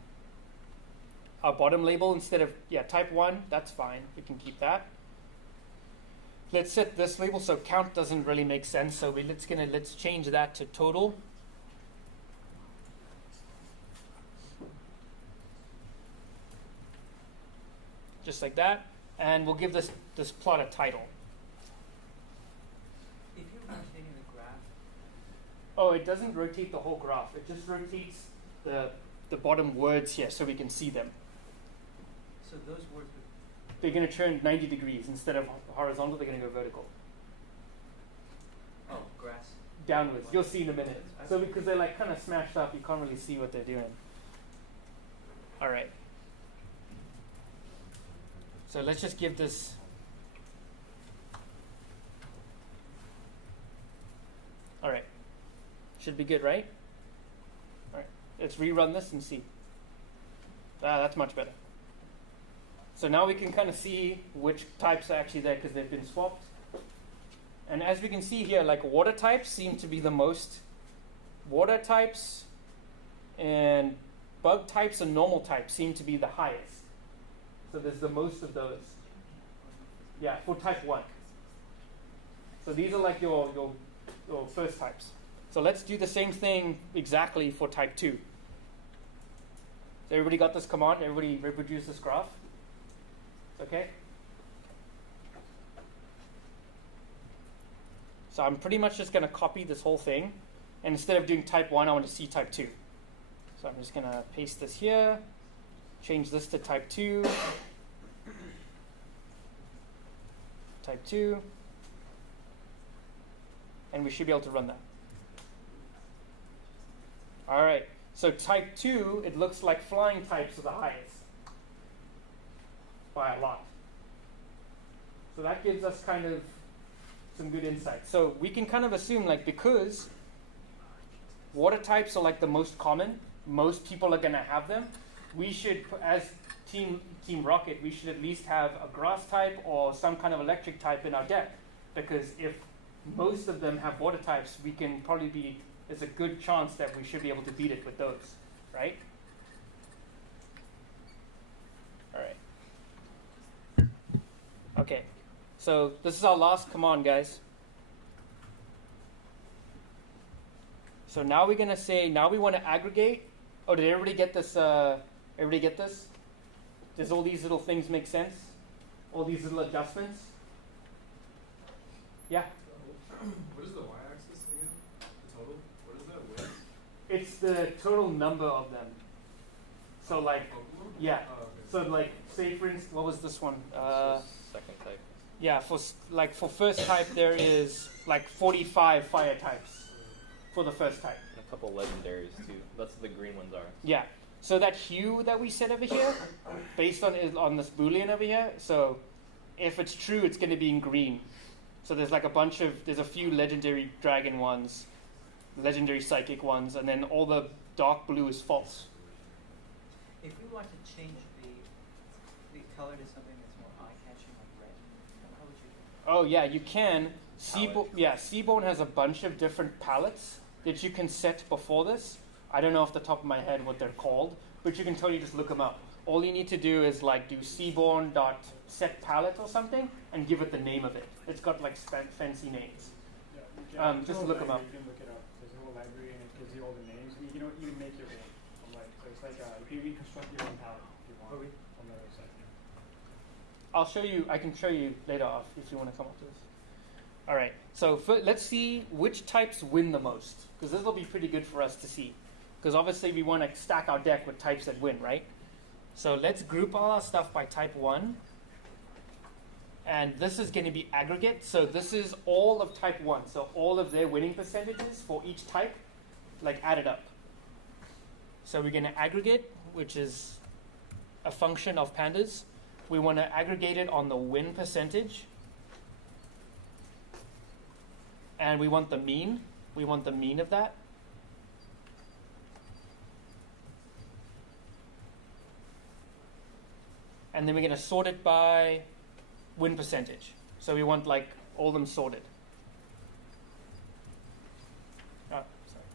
bottom label instead of, type 1, that's fine. We can keep that. Let's set this label, so count doesn't really make sense, so let's change that to total. Just like that, and we'll give this plot a title. If you're rotating the graph, Oh, it doesn't rotate the whole graph. It just rotates the bottom words here so we can see them. so those words would, They're going to turn 90 degrees. Instead of horizontal, they're going to go vertical. oh, grass. Downwards. You'll see in a minute. So because they're like kind of smashed up, you can't really see what they're doing. All right. So let's just give this. All right. Should be good, right? All right. Let's rerun this and see. That's much better. So now we can kind of see which types are actually there because they've been swapped. And as we can see here, like water types seem to be the most. Water types and bug types and normal types seem to be the highest. So there's the most of those. Yeah, for type 1. So these are like your first types. So let's do the same thing exactly for type 2. So everybody got this command? Everybody reproduce this graph? Okay? So I'm pretty much just going to copy this whole thing. And instead of doing type 1, I want to see type 2. So I'm just going to paste this here, change this to type 2, type 2, and we should be able to run that. All right, so type 2, it looks like flying types are the highest by a lot. So that gives us kind of some good insight. So we can kind of assume, like, because water types are like the most common, most people are going to have them, we should, as Team Rocket, we should at least have a grass type or some kind of electric type in our deck. Because if most of them have water types, we can probably be, there's a good chance that we should be able to beat it with those, right? All right. Okay, so this is our last command, guys. So now we're going to say, now we want to aggregate. Oh, did everybody get this? Everybody get this? Does all these little things make sense? All these little adjustments? Yeah? What is the y-axis again? The total? What is that width? It's the total number of them. So like, yeah. Oh, okay. So like, say for instance, what was this one? Second type. Yeah, for first type there is like 45 fire types for the first type. And a couple legendaries too. That's what the green ones are. Yeah. So that hue that we set over here, based on this boolean over here. So if it's true, it's going to be in green. So there's like there's a few legendary dragon ones, legendary psychic ones, and then all the dark blue is false. If we want to change the color to something that's more eye-catching, like red, how would you do Oh yeah, you can. Palette. Seaborn has a bunch of different palettes that you can set before this. I don't know off the top of my head what they're called, but you can totally just look them up. All you need to do is like do seaborn.set palette or something and give it the name of it. It's got like fancy names. Yeah, Just look 'em up. You can look it up. There's a whole library and it gives you all the names. You can even make your own. Like, so it's like you can reconstruct your own palette if you want on the website. I can show you later off if you want to come up to this. All right, so let's see which types win the most, because this will be pretty good for us to see. Because obviously we want to stack our deck with types that win, right? So let's group all our stuff by type 1. And this is going to be aggregate. So this is all of type 1. So all of their winning percentages for each type, like added up. So we're going to aggregate, which is a function of pandas. We want to aggregate it on the win percentage. And we want the mean. We want the mean of that. And then we're going to sort it by win percentage. So we want like all them sorted. Oh, sorry.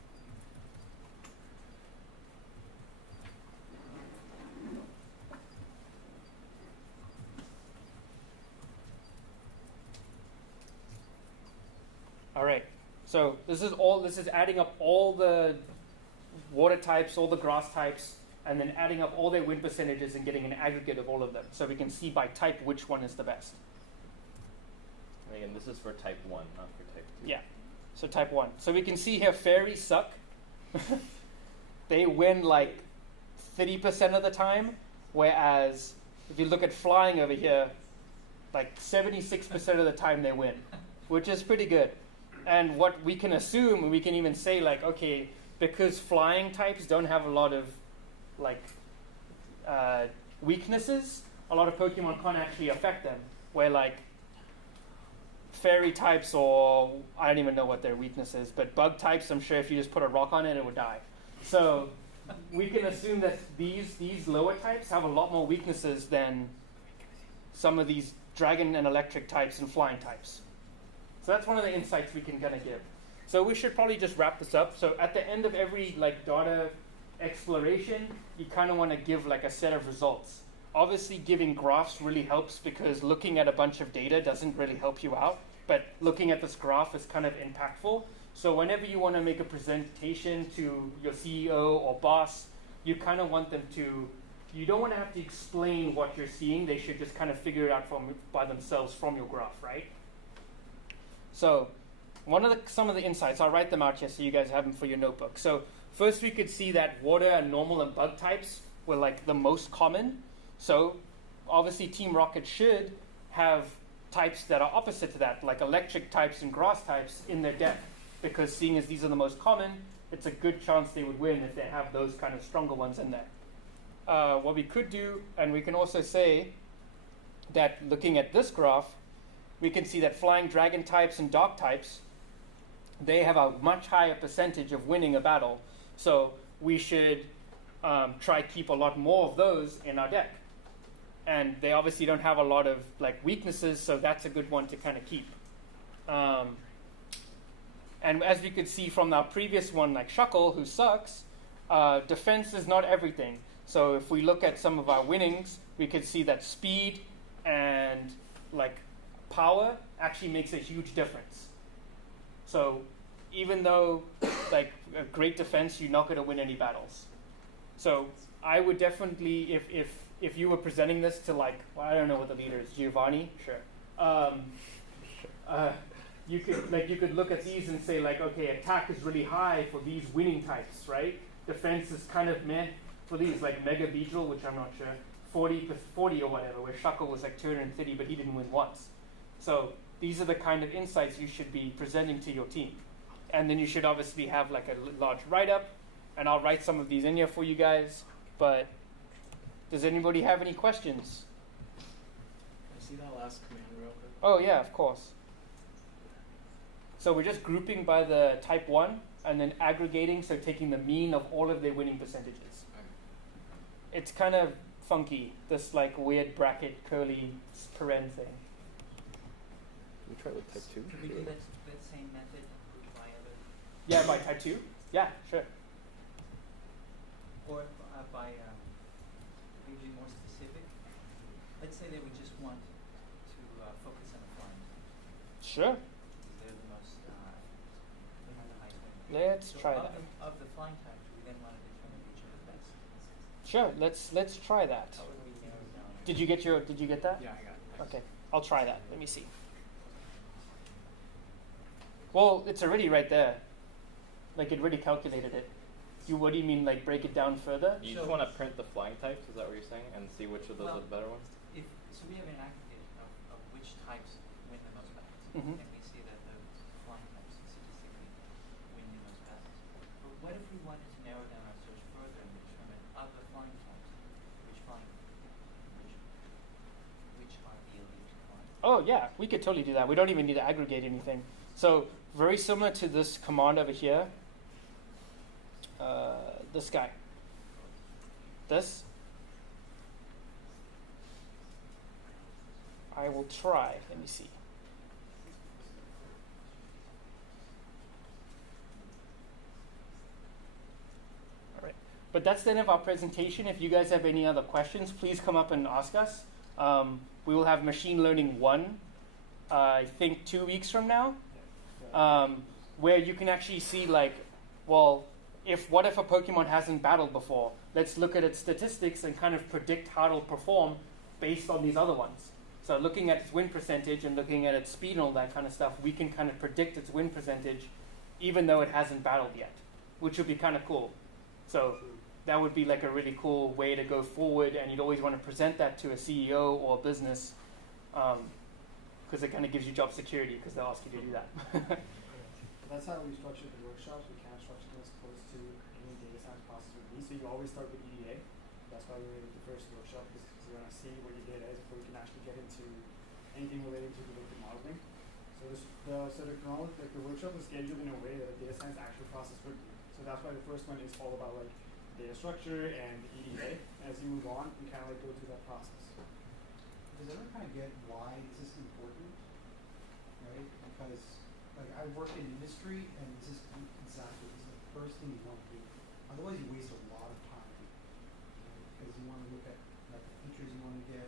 All right. So this is adding up all the water types, all the grass types, and then adding up all their win percentages and getting an aggregate of all of them. So we can see by type which one is the best. And again, this is for type 1, not for type 2. Yeah. So type 1. So we can see here fairies suck. They win like 30% of the time, whereas if you look at flying over here, like 76% of the time they win, which is pretty good. And what we can assume, we can even say like, okay, because flying types don't have a lot of like weaknesses, a lot of Pokemon can't actually affect them. Where like fairy types, or I don't even know what their weakness is, but bug types, I'm sure if you just put a rock on it, it would die. So we can assume that these lower types have a lot more weaknesses than some of these dragon and electric types and flying types. So that's one of the insights we can kind of give. So we should probably just wrap this up. So at the end of every like data exploration, you kind of want to give like a set of results. Obviously giving graphs really helps because looking at a bunch of data doesn't really help you out, but looking at this graph is kind of impactful. So whenever you want to make a presentation to your CEO or boss, you kind of want them to, you don't want to have to explain what you're seeing. They should just kind of figure it out by themselves from your graph, right? So some of the insights, I'll write them out here so you guys have them for your notebook. So first we could see that water and normal and bug types were like the most common. So obviously Team Rocket should have types that are opposite to that, like electric types and grass types in their deck, because seeing as these are the most common, it's a good chance they would win if they have those kind of stronger ones in there. What we could do, and we can also say that looking at this graph, we can see that flying dragon types and dark types, they have a much higher percentage of winning a battle. So we should try keep a lot more of those in our deck. And they obviously don't have a lot of like weaknesses, so that's a good one to kind of keep. And as we could see from our previous one, like Shuckle, who sucks, defense is not everything. So if we look at some of our winnings, we could see that speed and like power actually makes a huge difference. So even though like a great defense, you're not going to win any battles. So I would definitely, if you were presenting this to like, well, I don't know what the leader is, Giovanni, sure. You could look at these and say like, okay, attack is really high for these winning types, right? Defense is kind of meh for these, like Mega Beedrill, which I'm not sure, 40 or whatever, where Shuckle was like 230, but he didn't win once. So these are the kind of insights you should be presenting to your team. And then you should obviously have like a large write-up, and I'll write some of these in here for you guys. But does anybody have any questions? Can I see that last command real quick? Oh yeah, of course. So we're just grouping by the type 1 and then aggregating, so taking the mean of all of their winning percentages. It's kind of funky, this like weird bracket curly paren thing. Can we try with type 2? Can we do that same method by other, Yeah, by type 2? Yeah, sure. or by maybe more specific? Let's say that we just want to focus on the flying. Sure. Because they're the most, they have the highest win. Let's So try of that. Of the flying types, we then want to determine which are the best. Sure, let's try that. How would we narrow down? Did you get that? Yeah, I got it. Okay, I'll try that. Let me see. Well, it's already right there. Like it already calculated it. What do you mean, like break it down further? You just want to print the flying types, is that what you're saying? And see which of those are the better ones? So we have an aggregate of which types win the most battles. Mhm. And we see that the flying types statistically win the most battles. But what if we wanted to narrow down our search further and determine of the flying types, which are the elite flying? Oh yeah, we could totally do that. We don't even need to aggregate anything. So very similar to this command over here. This guy. This. I will try. Let me see. All right. But that's the end of our presentation. If you guys have any other questions, please come up and ask us. We will have Machine Learning 1, I think 2 weeks from now, where you can actually see like, well, what if a Pokemon hasn't battled before? Let's look at its statistics and kind of predict how it'll perform based on these other ones. So looking at its win percentage and looking at its speed and all that kind of stuff, we can kind of predict its win percentage even though it hasn't battled yet, which would be kind of cool. So that would be like a really cool way to go forward, and you'd always want to present that to a CEO or a business because it kind of gives you job security because they'll ask you to do that. That's how we structured the workshops. We can't structure them as close to any data science process would be. So you always start with EDA. That's why we made it the first workshop, because we want to see what your data is before we can actually get into anything related to predictive modeling. So the workshop was scheduled in a way that a data science actual process would be. So that's why the first one is all about like data structure and EDA. And as you move on, we kind of like go through that process. Does everyone kind of get why this is important, right? Because like I work in industry, and this is the first thing you want to do. Otherwise, you waste a lot of time, right? Because you want to look at like the features you want to get,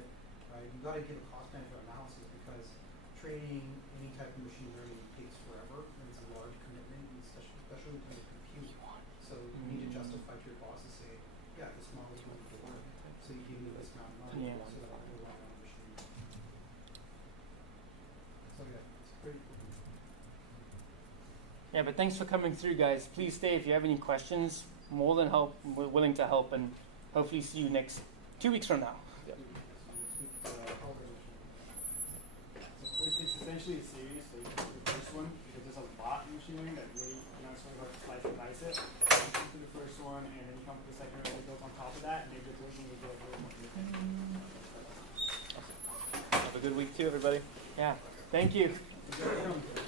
right? You got to get a cost benefit analysis, because training any type of machine learning takes forever, and it's a large commitment, and especially when you compute. So you need to justify to your boss and say, yeah, this model is going to work. So you give me this amount of money, Yeah. so that I can run on a machine learning. So yeah, it's pretty cool. Yeah, but thanks for coming through, guys. Please stay if you have any questions. More than willing to help, and hopefully see you next 2 weeks from now. It's essentially a series, so you can do the first one, because there's a lot in machine learning that really, it's really hard to slice and dice it. So you come to the first one, and then you come to the second one, and build on top of that, and maybe the third one will get a little more interesting. Have a good week too, everybody. Yeah, thank you. Good.